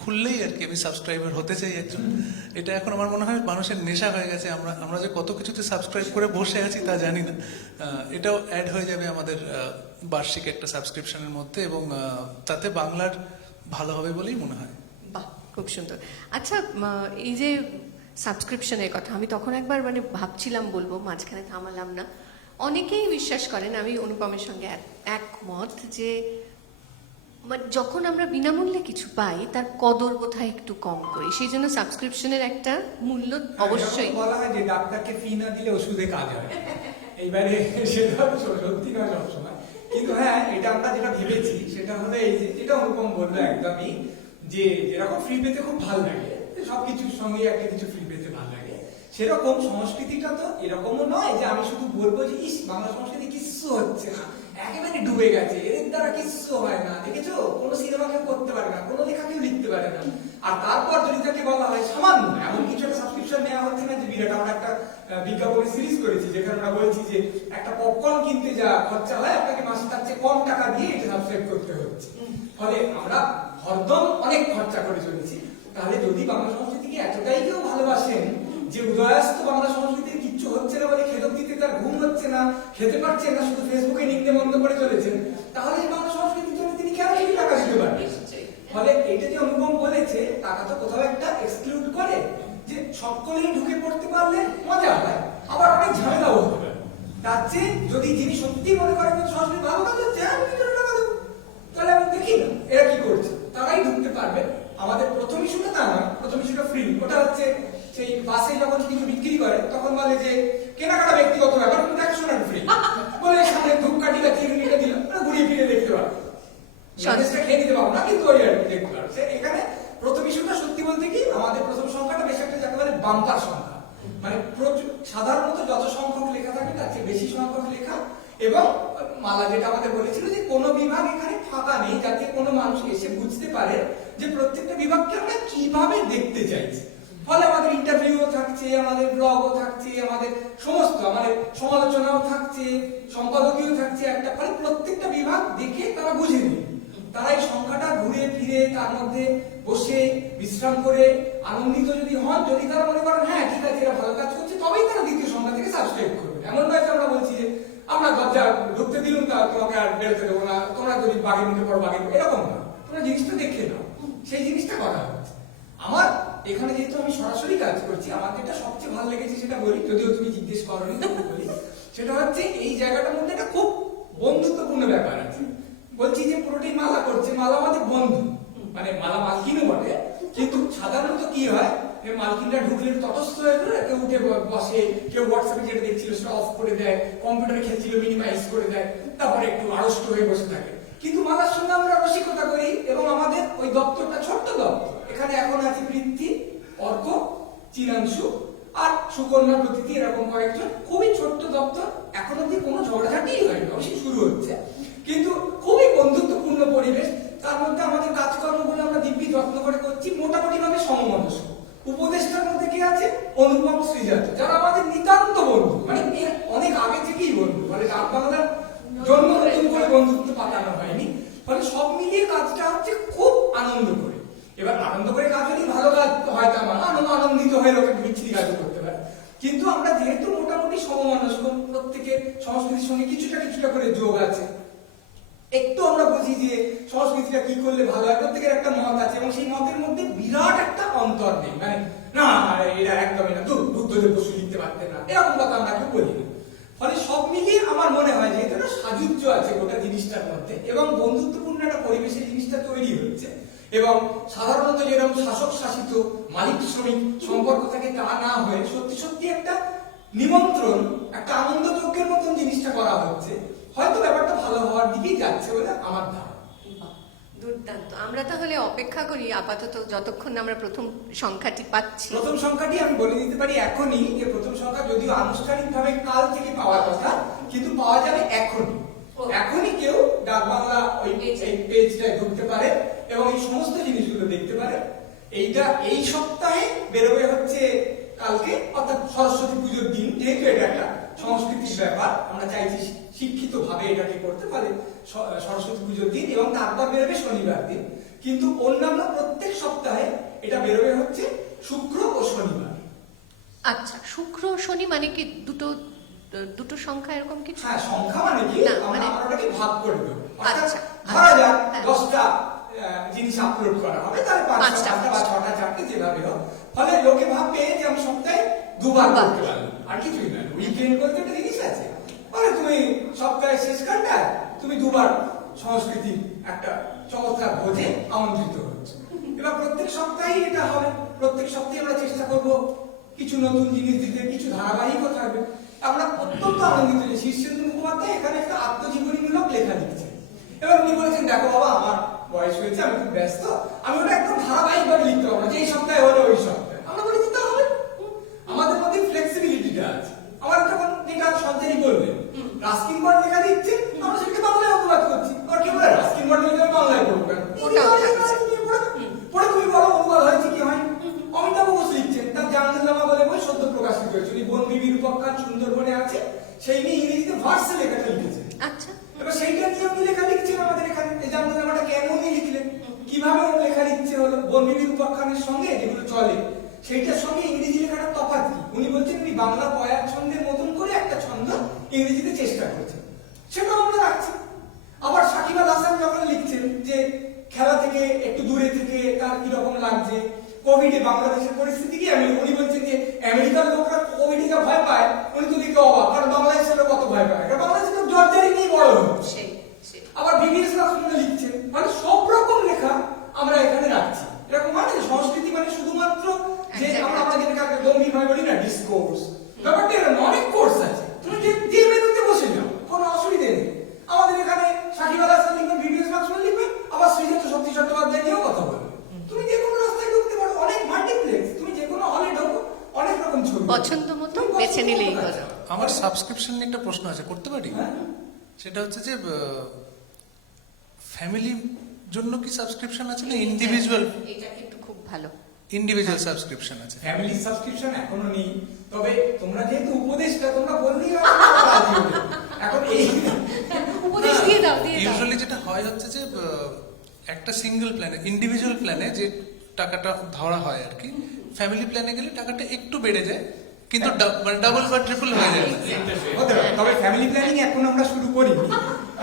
খুললেই আর কি আমি সাবস্ক্রাইবার হতে চাই একজন। এটা এখন আমার মনে হয় মানুষের নেশা হয়ে গেছে। আমরা যে কত কিছুতে সাবস্ক্রাইব করে বসে আছি তা জানি না। এটাও অ্যাড হয়ে যাবে আমাদের বার্ষিক একটা সাবস্ক্রিপশনের মধ্যে, এবং তাতে বাংলার ভালো হবে বলেই মনে হয়। বাহ, খুব সুন্দর। আচ্ছা, এই যে সাবস্ক্রিপশনের কথা আমি তখন একবার মানে ভাবছিলাম বলবো, মাঝখানে থামালাম না। অনেকেই বিশ্বাস করেন, আমি অনুপমের সঙ্গে একমত, যে যখন আমরা বিনামূল্যে কিছু পাই তার কদর বোধহয় একটু কম করি, সেই জন্য সাবস্ক্রিপশনের একটা মূল্য অবশ্যই। বলা হয় যে ডাক্তারকে ফি না দিলে ওষুধে কাজ হয়, এইবারে সেটা সত্যি নয় সবসময়, কিন্তু হ্যাঁ এটা আমরা যেটা ভেবেছি সেটা হলো এই যে যেটা অনুপম বললো একদমই, যে যেরকম ফ্রি পেতে খুব ভালো লাগে, সবকিছুর সঙ্গে একটা কিছু ফ্রি পেতে ভালো লাগে, সেরকম সংস্কৃতিটা তো এরকমও নয় যে আমি শুধু বলবো যে ইস বাংলা সংস্কৃতি কিচ্ছু হচ্ছে না, একেবারে ডুবে গেছে, এর দ্বারা কিচ্ছু হয় না, দেখেছো কোনো সিনেমা কেউ করতে পারে না, কোনো লেখা কেউ লিখতে পারে না। আর তারপর যদি তাকে বলা হয় সামান্য এমন কিছু একটা সাবস্ক্রিপশন নেওয়া হচ্ছে না যে বিরাট, আমরা একটা বিজ্ঞাপনের সিরিজ করেছি যেখানে আমরা বলছি যে একটা পপকর্ন কিনতে যা খরচা হয় আপনাকে মাসে তার চেয়ে কম টাকা দিয়ে এটা সাবস্ক্রাইব করতে হচ্ছে। ফলে আমরা হরদম অনেক খরচা করে চলেছি। তাহলে যদি বাংলা সংস্কৃতিকে এতটাই কেউ ভালোবাসেন যে উদয়াস্ত বাংলা সংস্কৃতির কিচ্ছু হচ্ছে না বলে খেদক দিতে তার ঘুম হচ্ছে না, খেতে পারছেন না, শুধু ফেসবুকে নিন্দে মন্দ করে চলেছেন, তাহলে বাংলা সংস্কৃতির জন্য তিনি কেন বেশি টাকা দিতে পারবেন? ফলে এটা যে অনুপম বলেছে টাকা তো কোথাও একটা এক্সক্লুড করে, যে সকলেই ঢুকে পড়তে পারলে মজা হয়, আবার অনেক ঝামেলাও হতে পারে। তার চেয়ে যদি যিনি সত্যি মনে করেন সংস্কৃতি ভালো কাজ হচ্ছে, আমি কিছু টাকা দেবো, তাহলে আমি দেখি না এরা কি করছে, তারাই ঢুকতে পারবে। আমাদের প্রথম ইস্যুটা তা নয়, প্রথম ইস্যুটা ফ্রি। ওটা হচ্ছে সেই বাসে যখন কিছু বিক্রি করে তখন বলে যে কেনাকাটা ব্যক্তিগত ব্যাপার, কিন্তু দেখাশোনা ফ্রি বলে সামনে ধূপকাঠি বা চিরুনিটা দিল, ঘুরিয়ে ফিরে দেখতে পারবে, খেয়ে নিতে পারবো না, কিন্তু ওই আর কি দেখতে পারবে। এখানে প্রথম ইস্যুটা সত্যি বলতে কি আমাদের প্রথম সংখ্যাটা বেশ একটা যাকে বলে বাম্পার সংখ্যা, মানে সাধারণত যত সংখ্যক লেখা থাকে তার চেয়ে বেশি সংখ্যক লেখা। এবং মালা যেটা আমাদের বলেছিল যে কোনো বিভাগ এখানে ফাঁকা নেই, যাতে কোনো মানুষ এসে বুঝতে পারে যে প্রত্যেকটা বিভাগকে আমরা কিভাবে দেখতে চাইছি। ফলে আমাদের ইন্টারভিউও থাকছে, আমাদের ব্লগও থাকছে, আমাদের সমস্ত আমাদের সমালোচনাও থাকছে, সম্পাদকীয় থাকছে একটা, ফলে প্রত্যেকটা বিভাগ দেখে তারা বুঝে নিন। তারা এই সংখ্যাটা ঘুরে ফিরে তার মধ্যে বসে বিশ্রাম করে আনন্দিত যদি হন, যদি তারা মনে করেন হ্যাঁ ঠিক আছে এরা ভালো কাজ করছে, তবেই তারা দ্বিতীয় সংখ্যা থেকে সাবস্ক্রাইব করবে। এমন নয় যে আমরা বলছি যে আমরা দরজা ঢুকতে দিলাম তা তোমাকে আর বেরোতে দেবো না, তোমরা যদি বাঘের মুখে পড়ো বাঘের, এরকম না, তোমরা জিনিসটা দেখে নাও, সেই জিনিসটা করা হচ্ছে। আমার এখানে যেহেতু আমি সরাসরি কাজ করছি, আমার যেটা সবচেয়ে ভালো লেগেছে সেটা বলি, যদিও তুমি জিজ্ঞেস করোনি বলি, সেটা হচ্ছে এই জায়গাটার মধ্যে একটা খুব বন্ধুত্বপূর্ণ ব্যাপার আছে। বলছি যে পুরোটাই মালা করছে, মালা আমাদের বন্ধু, মানে মালা মালকিনও বটে, কিন্তু সাধারণত কি হয় মালকিনরা ঢুকলে তটস্থ হয়ে গেল, কেউ উঠে বসে, কেউ হোয়াটসঅ্যাপে যেটা দেখছিল সেটা অফ করে দেয়, কম্পিউটারে খেলছিল মিনিমাইজ করে দেয়, তারপরে একটু আড়ষ্ট হয়ে বসে থাকে। কিন্তু মালার সঙ্গে আমরা রসিকতা করি, এবং আমাদের ওই দপ্তরটা ছোট্ট দপ্তর, এখানে এখন আছে বৃত্তি, অর্ক, চিরাংশু আর সুকন্যা প্রতীতি, এরকম কয়েকজন, খুবই ছোট্ট দপ্তর। এখন অব্দি কোনো ঝগড়াঝাটি হয়নি, অবশ্যই শুরু হচ্ছে, কিন্তু খুবই বন্ধুত্বপূর্ণ পরিবেশ। তার মধ্যে আমাদের কাজকর্মগুলো আমরা দিব্যি যত্ন করে করছি, মোটামুটি ভাবে সমমনস্ক। উপদেষ্টার মধ্যে কি আছে? অনুপম শ্রীজাত, যারা আমাদের নিতান্ত বন্ধু, মানে অনেক আগে থেকেই বন্ধু, মানে ডাক বাংলার জন্ম নতুন করে বন্ধুত্ব পাতানো হয়নি। ফলে সব মিলিয়ে কাজটা হচ্ছে খুব আনন্দ করে। এবার আনন্দ করে কাজ হলেই ভালো কাজ হয় তা না, আনন্দিত হয়ে লোকে বিচ্ছিরি কাজও করতে পারে। কিন্তু আমরা যেহেতু মোটামুটি সমমনস্ক, প্রত্যেকের সংস্কৃতির সঙ্গে কিছুটা কিছুটা করে যোগ আছে, একটু আমরা বুঝি যে সংস্কৃতিটা কি করলে ভালো হয়, প্রত্যেকের একটা মত আছে, এবং সেই মতের মধ্যে বিরাট একটা অন্তর নেই, মানে না এরা একদমই না, বুদ্ধদেব বসু লিখতে পারতেন না, এরকম কথা আমরা কেউ বলি না। ফলে সব মিলিয়ে আমার মনে হয় যে এটা সাযুজ্য আছে গোটা জিনিসটার মধ্যে, এবং বন্ধুত্বপূর্ণ একটা পরিবেশে জিনিসটা তৈরি হচ্ছে। এবং সাধারণত যেরকম শাসক শাসিত মালিক শ্রমিক সম্পর্ক থাকে তা না হয়ে সত্যি সত্যি একটা নিমন্ত্রণ, একটা আনন্দ যজ্ঞের মতন জিনিসটা করা হচ্ছে। হয়তো ব্যাপারটা ভালো হওয়ার দিকেই যাচ্ছে বলে আমার ধারণা। দুর্দান্ত। আমরা তাহলে অপেক্ষা করি আপাতত যতক্ষণ আমরা প্রথম সংখ্যাটি পাচ্ছি। প্রথম সংখ্যাটি আমি বলে দিতে পারি এখনই, যে প্রথম সংখ্যা যদিও আনুষ্ঠানিকভাবে কাল থেকে পাওয়ার কথা, কিন্তু পাওয়া যাবে এখনই। এখনই কেউ ডাক বাংলা ওই পেজটায় ঢুকতে পারে এবং এই সমস্ত জিনিসগুলো দেখতে পারে। এইটা এই সপ্তাহে বেরোবে হচ্ছে কালকে, অর্থাৎ সরস্বতী পুজোর দিন, যেহেতু এটা একটা সংস্কৃতির ব্যাপার, আমরা চাইছি শিক্ষিত ভাবে এটাকে করতে পারে সরস্বতী পুজোর দিন, এবং তারপর বেরোবে শনিবার দিন। কিন্তু অন্যান্য প্রত্যেক সপ্তাহে এটা বেরোবে হচ্ছে শুক্র ও শনিবার। আচ্ছা, শুক্র শনি মানে কি দুটো সংখ্যা এরকম কিছু? হ্যাঁ, সংখ্যা মানে কি আমরা ওটাকে ভাগ করে দেবো। আচ্ছা, ধরা যাক 10টা জিনিস আপলোড করা হবে, তাহলে 5টা বা 6টা 4টে যেভাবে হোক। ফলে লোকে ভাববে যে আমি সপ্তাহে দুবার করতে পারলাম, আর কিছুই না। উইকেন্ড করতে একটা জিনিস আছে, মানে তুমি সপ্তাহের শেষকালটায় তুমি দুবার সংস্কৃতির একটা চমৎকার ভোজে আমন্ত্রিত হচ্ছে। এবার প্রত্যেক সপ্তাহেই এটা হবে, প্রত্যেক সপ্তাহে আমরা চেষ্টা করব কিছু নতুন জিনিস দিতে, কিছু ধারাবাহিকও থাকবে। আমরা অত্যন্ত আনন্দিত যে শীর্ষেন্দু মুখোপাধ্যায় এখানে একটা আত্মজীবনীমূলক লেখা লিখছেন। এবার উনি বলেছেন দেখো বাবা, আমার বয়স হয়েছে, আমি খুব ব্যস্ত, আমি ওটা একদম ধারাবাহিকভাবে লিখতে পারবো না, যে এই সপ্তাহে হলো ওই সপ্তাহে। আমরা বলেছি তাহলে আমাদের মধ্যে ফ্লেক্সিবিলিটিটা আছে। আমার যখন যেটা সঞ্চারী বললেন রাস্কিন বর্ড লেখা দিচ্ছে, আমরা সেটাকে বাংলায় অনুবাদ করছি। আর কেউ বলে রাস্কিন বর্ড লেখা বাংলায় করবো কেন? পরে তুমি বলো অনুবাদ হয়েছে কি হয়। অমিতাভ ঘোষ লিখছেন, তার জাহাঙ্গীরনামা বলে বই সদ্য প্রকাশিত হয়েছে, উনি বন বিবির উপাখ্যান সুন্দরবনে আছে, সেই নিয়ে ইংরেজিতে ভার্সে লেখাটা লিখেছেন। আচ্ছা, এবার সেইটা নিয়ে উনি লেখা লিখছেন আমাদের এখানে। এই জাহাঙ্গীরনামাটা কেন উনি লিখলেন, কিভাবে ওর লেখা লিখছে হলো বন বিবির উপাখ্যানের সঙ্গে যেগুলো চলে সেইটার সঙ্গে ইংরেজি লেখাটা তফাৎ কি। উনি বলছেন উনি বাংলা পয়ার ছন্দের মতন করে একটা ছন্দ ইংরেজিতে চেষ্টা করছেন, সেটাও আমরা রাখছি। আবার সাকিব আল হাসান যখন লিখছেন যে খেলা থেকে একটু দূরে থেকে তার কিরকম লাগছে, কোভিডে বাংলাদেশের পরিস্থিতি কি। উনি বলছেন যে আমেরিকার লোকরা কোভিডে যা ভয় পায়, উনি তো দেখে অবাক, কারণ বাংলাদেশের কত ভয় পায়, কারণ বাংলাদেশে তো জর্জারি নিয়ে বড় হচ্ছে। আবার বিবিএস রাসমুল্লা লিখছেন, মানে সব রকম লেখা আমরা এখানে রাখছি। এরকম মানে সংস্কৃতি মানে শুধুমাত্র যে আমরা যেটাকে গম্ভীর ভাবে বলি না ডিসকোর্স, ব্যাপারটা এরকম অনেক কোর্স আছে। তুমি যে মেনুতে বসে যাও, কোনো অসুবিধা নেই। আমাদের এখানে সাকিব আল হাসান লিখবেন, বিবিএস রাসমুল্লা লিখবেন, আবার শ্রীযুক্ত শক্তি চট্টোপাধ্যায় নিয়েও কথা বলবেন। তুমি যে কোনো রাস্তায় ঢুকতে পারো, অনেক মাল্টিপ্লেক্স, তুমি যে কোনো হলে ঢোকো, অনেক রকম ছবি পছন্দ মতো বেছে নিলেই হলো। আমার সাবস্ক্রিপশন নিয়ে একটা প্রশ্ন আছে, করতে পারি? হ্যাঁ। সেটা হচ্ছে যে ফ্যামিলির জন্য কি সাবস্ক্রিপশন আছে না ইন্ডিভিজুয়াল? এটা কিন্তু খুব ভালো। ইন্ডিভিজুয়াল সাবস্ক্রিপশন আছে। ফ্যামিলি সাবস্ক্রিপশন এখনো নেই, তবে তোমরা যেহেতু উপদেশটা, তোমরা বললেই রাজি হবে। এখন এই উপদেশ দিয়ে দাও, দিয়ে দাও। ইউজুয়ালি যেটা হয় হচ্ছে যে একটা সিঙ্গেল প্ল্যানে, ইন্ডিভিজুয়াল প্ল্যানে যে টাকাটা ধরা হয় আর কি, ফ্যামিলি প্ল্যানে গেলে টাকাটা একটু বেড়ে যায়, কিন্তু মানে ডাবল বা ট্রিপল হয়ে যায় না। হতে পারে, তবে ফ্যামিলি প্ল্যানিং এখন আমরা শুরু করিনি,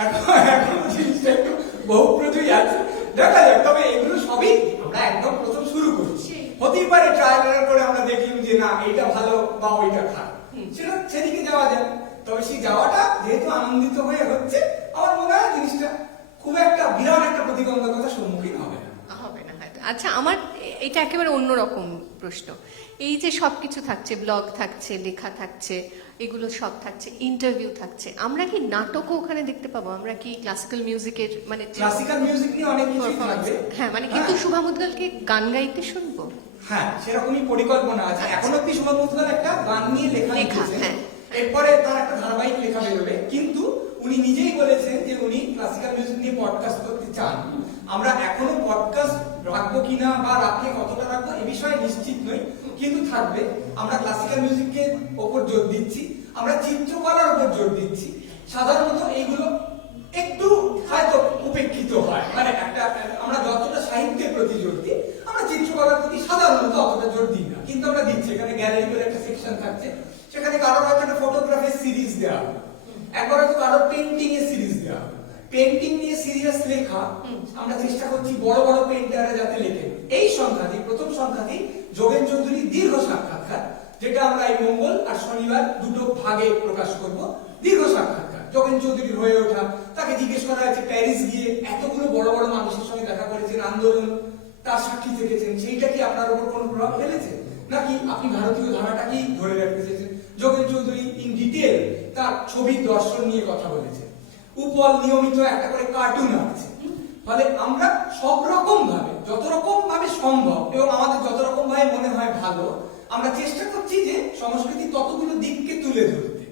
এখন জিনিসটা একটু বহুপ্রজই আছে, দেখা যাক। তবে এগুলো সবই আমরা একদম প্রথম শুরু করছি। হতেই পারে ট্রায়াল করে আমরা দেখলাম যে না এইটা ভালো বা ওইটা খারাপ, সেটা সেদিকে যাওয়া যায়। তবে সেই যাওয়াটা যেহেতু আনন্দিত হয়ে হচ্ছে, আমার মনে হয় জিনিসটা খুব একটা বিরাট একটা প্রতিবন্ধকতার সম্মুখীন হবে না। হবে না হয়তো। আচ্ছা, আমার এটা একেবারে অন্যরকম প্রশ্ন। এই যে সবকিছু থাকছে, ব্লগ থাকছে, লেখা থাকছে, এগুলো সব থাকছে, ইন্টারভিউ থাকছে, আমরা কি নাটকও ওখানে দেখতে পাবো? আমরা কি ক্লাসিক্যাল মিউজিকের মানে ক্লাসিক্যাল মিউজিক নিয়ে অনেক কিছুই থাকবে। হ্যাঁ, মানে কিন্তু শুভা মুদ্গলকে গান গাইতে শুনবো? হ্যাঁ, সেরকমই পরিকল্পনা আছে। এখন অব্দি শুভা মুদ্গল একটা গান নিয়ে লেখা লিখেছেন, হ্যাঁ। এরপরে তার একটা ধারাবাহিক লেখা বেরোবে, কিন্তু উনি নিজেই বলেছেন যে উনি ক্লাসিক্যাল মিউজিক নিয়ে পডকাস্ট করতে চান। আমরা এখনো পডকাস্ট রাখবো কিনা বা রাখলে কতটা রাখবো এ বিষয়ে নিশ্চিত নই, কিন্তু থাকবে। আমরা ক্লাসিক্যাল মিউজিকের ওপর জোর দিচ্ছি, আমরা চিত্রকলার উপর জোর দিচ্ছি। সাধারণত এইগুলো একটু হয়তো উপেক্ষিত হয়, মানে একটা আমরা যতটা সাহিত্যের প্রতি জোর দিই, আমরা চিত্রকলার প্রতি সাধারণত অতটা জোর দিই না, কিন্তু আমরা দিচ্ছি। এখানে গ্যালারি বলে একটা সেকশন থাকছে, সেখানে কারোর হয়তো একটা ফটোগ্রাফির সিরিজ দেওয়া হবে, একবার হয়তো কারোর পেন্টিং এর সিরিজ দেওয়া হবে। পেন্টিং নিয়ে সিরিয়াস লেখা আমরা চেষ্টা করছি বড় বড় পেন্টাররা যাতে লেখেন। এই সংখ্যাটি, প্রথম সংখ্যাটি যোগেন চৌধুরীর দীর্ঘ সাক্ষাৎকার, যেটা আমরা এই মঙ্গল আর শনিবার দুটো ভাগে প্রকাশ করব। দীর্ঘ সাক্ষাৎকার, যোগেন চৌধুরীর হয়ে ওঠা, তাকে জিজ্ঞেস করা হয়েছে প্যারিস গিয়ে এতগুলো বড় বড় মানুষের সঙ্গে দেখা করেছেন, আন্দোলন তার সাক্ষী থেকেছেন, সেইটা কি আপনার উপর কোনো প্রভাব ফেলেছে, নাকি আপনি ভারতীয় ধারাটাকেই ধরে রাখতে চেয়েছেন? যোগেন চৌধুরী ইন ডিটেল তার ছবি দর্শন নিয়ে কথা বলেছে। উপল নিয়মিত একটা করে কার্টুন আঁকছে। ফলে আমরা সব রকম ভাবে, যত রকম ভাবে সম্ভব এবং আমাদের যত রকম ভাবে মনে হয় ভালো, আমরা চেষ্টা করছি যে সংস্কৃতি ততগুলো দিককে তুলে ধরতে।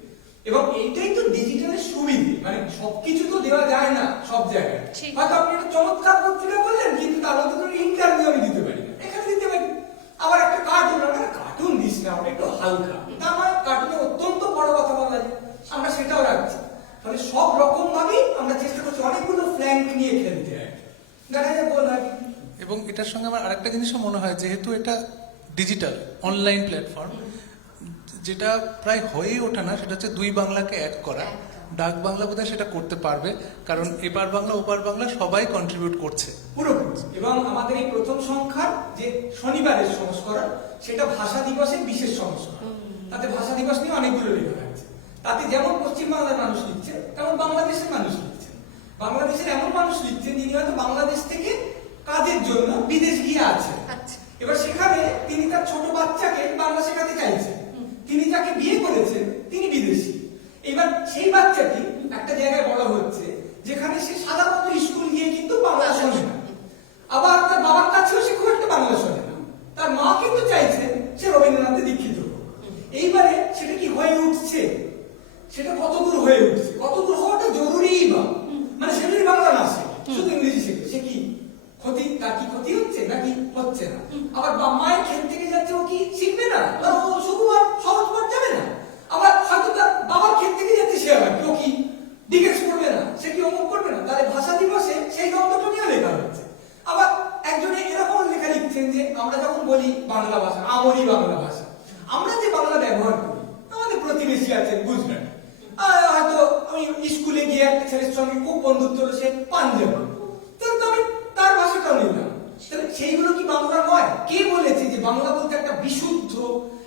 এবং এইটাই তো ডিজিটালের সুবিধে, মানে সবকিছু তো দেওয়া যায় না সব জায়গায়। হয়তো আপনি একটা চমৎকার পত্রিকা বললেন, কিন্তু তার মধ্যে কোনো ইন্টারভিউ আমি দিতে পারি না, এখানে দিতে পারি। আবার একটা কার্টুন, আমরা কার্টুন দিস না, ওটা একটু হালকা, তা আমার কার্টুনে অত্যন্ত বড় কথা বলা যায়, আমরা সেটাও রাখছি। তাহলে সব রকম ভাবেই আমরা চেষ্টা করছি অনেকগুলো ফ্ল্যাঙ্ক নিয়ে খেলতে হয়, দেখা যায় বল হয়। এবং এটার সঙ্গে আমার আরেকটা জিনিসও মনে হয়, যেহেতু এটা ডিজিটাল অনলাইন প্ল্যাটফর্ম, যেটা প্রায় হয়েই ওঠে না, সেটা হচ্ছে দুই বাংলাকে এক করা। ডাক বাংলা বোধহয় সেটা করতে পারবে, কারণ এপার বাংলা ওপার বাংলা সবাই কন্ট্রিবিউট করছে পুরোপুরি। এবং আমাদের এই প্রথম সংখ্যার যে শনিবারের সংস্করণ, সেটা ভাষা দিবসের বিশেষ সংস্করণ। তাতে ভাষা দিবস নিয়ে অনেকগুলো লেখা থাকছে। তাতে যেমন পশ্চিমবাংলার মানুষ লিখছে, তেমন বাংলাদেশের মানুষ লিখছে। বাংলাদেশের এমন মানুষ লিখছেন যিনি হয়তো বাংলাদেশ থেকে কাজের জন্য বিদেশ গিয়ে আছেন। এবার সেখানে তিনি তার ছোট বাচ্চাকে বাংলা শেখাতে চাইছেন। তিনি যাকে বিয়ে করেছেন তিনি বিদেশি। এবার সেই বাচ্চাটি একটা জায়গায় বড় হচ্ছে যেখানে সে সাধারণত স্কুল গিয়ে কিন্তু বাংলা শোনে না, আবার তার বাবার কাছেও সে খুব একটা বাংলা শোনে না। তার মা কিন্তু চাইছেন সে রবীন্দ্রনাথে দীক্ষিত হোক। এইবারে সেটা কি হয়ে উঠছে, সেটা কতদূর হয়ে উঠছে, কতদূর হওয়াটা জরুরিই বা, মানে সে যদি বাংলা না শেখে, শুধু ইংরেজি শেখে, সে কি ক্ষতি, তার কি ক্ষতি হচ্ছে নাকি হচ্ছে না? আবার মায়ের ক্ষেত থেকে যাচ্ছে, ও কি শিখবে না? ও শুধু আর সহজ পথ যাবে না। আবার হয়তো তার বাবার ক্ষেত থেকে যাচ্ছে, সে আবার কেউ কি ডিকেক্স করবে না, সে কি অমুক করবে না? তাহলে ভাষা দিবসে সেই দ্বন্দ্বটা নিয়ে লেখা হচ্ছে। আবার একজনে এরকম লেখা লিখছেন যে আমরা যখন বলি বাংলা ভাষা, আমরি বাংলা ভাষা, আমরা যে বাংলা ব্যবহার করি, আমাদের প্রতিবেশী আছে গুজরাট, হয়তো আমি স্কুলে গিয়ে একটা ছেলের সঙ্গে খুব বন্ধুত্ব হলো, সে পাঞ্জাবি, তাহলে তো আমি তার ভাষাটাও নিলাম। তাহলে সেইগুলো কি হয়? কে বলেছে যে বাংলা বলতে একটা বিশুদ্ধ,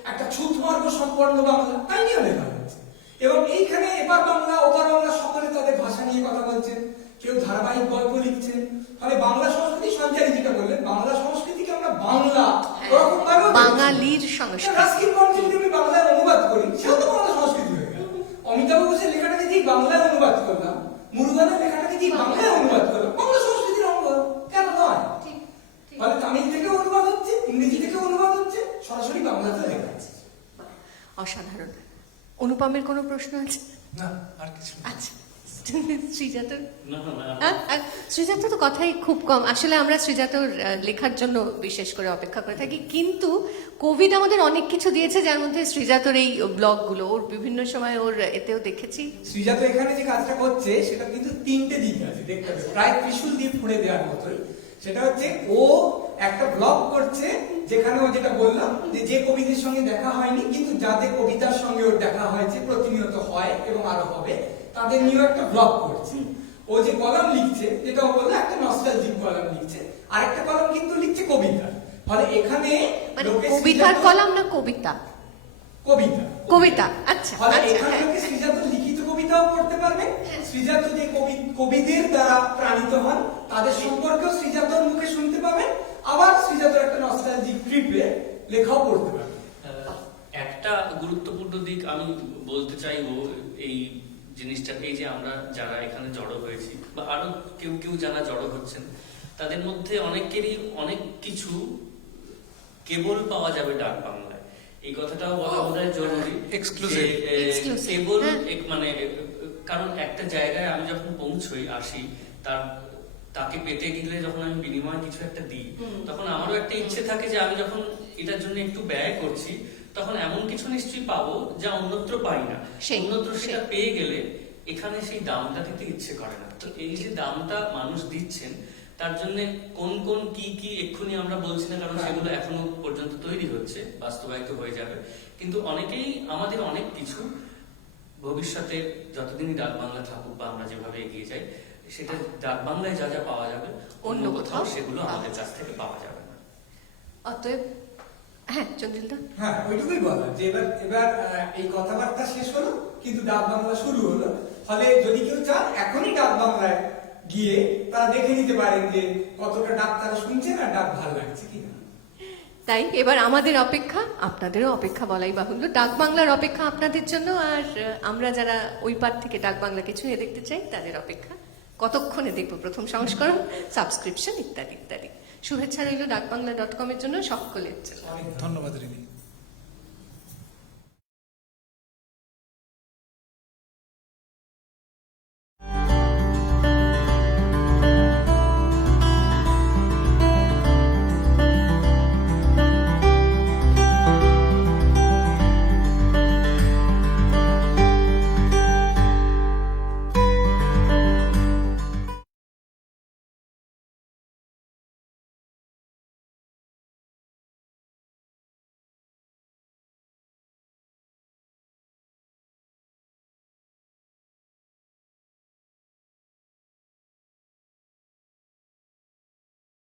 একটা ছুঁতমার্গ সম্পন্ন বাংলা? তাই নিয়ে লেখা হয়েছে। এবং এইখানে এপার বাংলা ওপার বাংলা সকলে তাদের ভাষা নিয়ে কথা বলছেন, কেউ ধারাবাহিক গল্প লিখছেন। ফলে বাংলা সংস্কৃতি, সঞ্চারী যেটা বললেন, বাংলা সংস্কৃতিকে আমরা বাংলা ওরকম ভাবে বাঙালির সংস্কৃতি। রাস্কিন বন্ড যদি আমি বাংলায় অনুবাদ করি, সেও তো বাংলা সংস্কৃতি হয়ে গেল। অমিতাভ ঘোষের লেখাটাকে যেই বাংলায় অনুবাদ করলাম, মুরুগানের লেখাটাকে যেই বাংলায় অনুবাদ করলাম, বাংলা সংস্কৃতির অঙ্গ কেন নয়? ফলে তামিল থেকে অনুবাদ হচ্ছে, ইংরেজি থেকে অনুবাদ হচ্ছে, সরাসরি বাংলাতে লেখা আছে। অসাধারণ। অনুপমের কোনো প্রশ্ন আছে? না, আর কিছু না। আচ্ছা, শ্রীজাতর? না না না শ্রীজাত তো কথাই খুব কম। আসলে আমরা শ্রীজাতর লেখার জন্য বিশেষ করে অপেক্ষা করে থাকি, কিন্তু কোভিড আমাদের অনেক কিছু দিয়েছে, যার মধ্যে শ্রীজাতর এই ব্লগগুলো, ওর বিভিন্ন সময় ওর এতেও দেখেছি। শ্রীজাত এখানে যে কাজটা করছে সেটা কিন্তু তিনটে দিক আছে, দেখতে হবে, প্রায় ত্রিশূল দিয়ে ফুঁড়ে দেওয়ার মতোই। সেটা হচ্ছে ও একটা ব্লগ করছে যেখানে ও যেটা বললাম যে কবিদের সঙ্গে দেখা হয়নি কিন্তু যাদের কবিতার সঙ্গে ওর দেখা হয়েছে, প্রতিনিয়ত হয় এবং আরো হবে, তাদের নিয়েও একটা ব্লগ করছে। ও যে কলাম লিখছে, যেটা ও বললো একটা নস্টালজিক কলাম লিখছে, আর একটা কলাম কিন্তু লিখছে কবিতা। ফলে এখানে মানে লোকে কবিতার শ্রীজাত- কলাম না কবিতা? কবিতা কবিতা, আচ্ছা ফলে আচ্ছা, এখানে হ্যাঁ। লোকে শ্রীজাত লিখিত কবিতাও পড়তে পারবে। শ্রীজাত যে কবিদের দ্বারা প্রাণিত হন, তাদের সম্পর্কেও শ্রীজাতর মুখে শুনতে পাবেন। আবার শ্রীজাতর একটা নস্টালজিক ট্রিপে লেখাও পড়তে পারবে। একটা গুরুত্বপূর্ণ দিক আমি বলতে চাইবো এই জিনিসটা, এই যে আমরা যারা এখানে জড়ো হয়েছি বা আরো কেউ কেউ যারা জড়ো হচ্ছেন, তাদের মধ্যে অনেকেরই অনেক কিছু কেবল পাওয়া যাবে ডাক বাংলায়। এই কথাটাও বলা বোধহয় জরুরি। Exclusive. Exclusive, কেবল হ্যাঁ। মানে কারণ একটা জায়গায় আমি যখন পৌঁছই আসি, তাকে পেতে গেলে যখন আমি বিনিময়ে কিছু একটা দিই, তখন আমারও একটা ইচ্ছে থাকে যে আমি যখন এটার জন্য একটু ব্যয় করছি, তখন এমন কিছু নিশ্চয়ই পাবো যা অন্যত্র পাই না। অন্যত্র সেটা পেয়ে গেলে এখানে সেই দামটা দিতে ইচ্ছে করে না। তো এই যে দামটা মানুষ দিচ্ছেন, তার জন্য কোন কোন কি কি এক্ষুনি আমরা বলছি না, কারণ সেগুলো এখনো পর্যন্ত তৈরি হচ্ছে, বাস্তবায়িত হয়ে যাবে। কিন্তু অনেকেই আমাদের অনেক কিছু ভবিষ্যতে যতদিনই ডাক বাংলা থাকুক বা আমরা যেভাবে এগিয়ে যাই, সেটা ডাক বাংলায় যা যা পাওয়া যাবে অন্য কোথাও সেগুলো আমাদের কাছ থেকে পাওয়া যাবে না। অতএব হ্যাঁ, চন্দ্রিলদা? হ্যাঁ, ওইটুকুই বলা যে এবার এই কথাবার্তা শেষ হলো, কিন্তু ডাক বাংলা শুরু হলো। ফলে যদি কেউ চান এখনই ডাক বাংলায় গিয়ে তারা দেখে নিতে পারেন যে কতটা ডাক তারা শুনছেন আর ডাক ভালো লাগছে কিনা। তাই এবার আমাদের অপেক্ষা, আপনাদেরও অপেক্ষা বলাই বাহুল্য, ডাক বাংলার অপেক্ষা আপনাদের জন্য। আর আমরা যারা ওই পার থেকে ডাক বাংলাকে ছুঁয়ে দেখতে চাই, তাদের অপেক্ষা। কতক্ষণে দেখবো প্রথম সংস্করণ, সাবস্ক্রিপশন ইত্যাদি ইত্যাদি। শুভেচ্ছা রইল ডাকবাংলা.com এর জন্য, সকলের জন্য। ধন্যবাদ রিমি।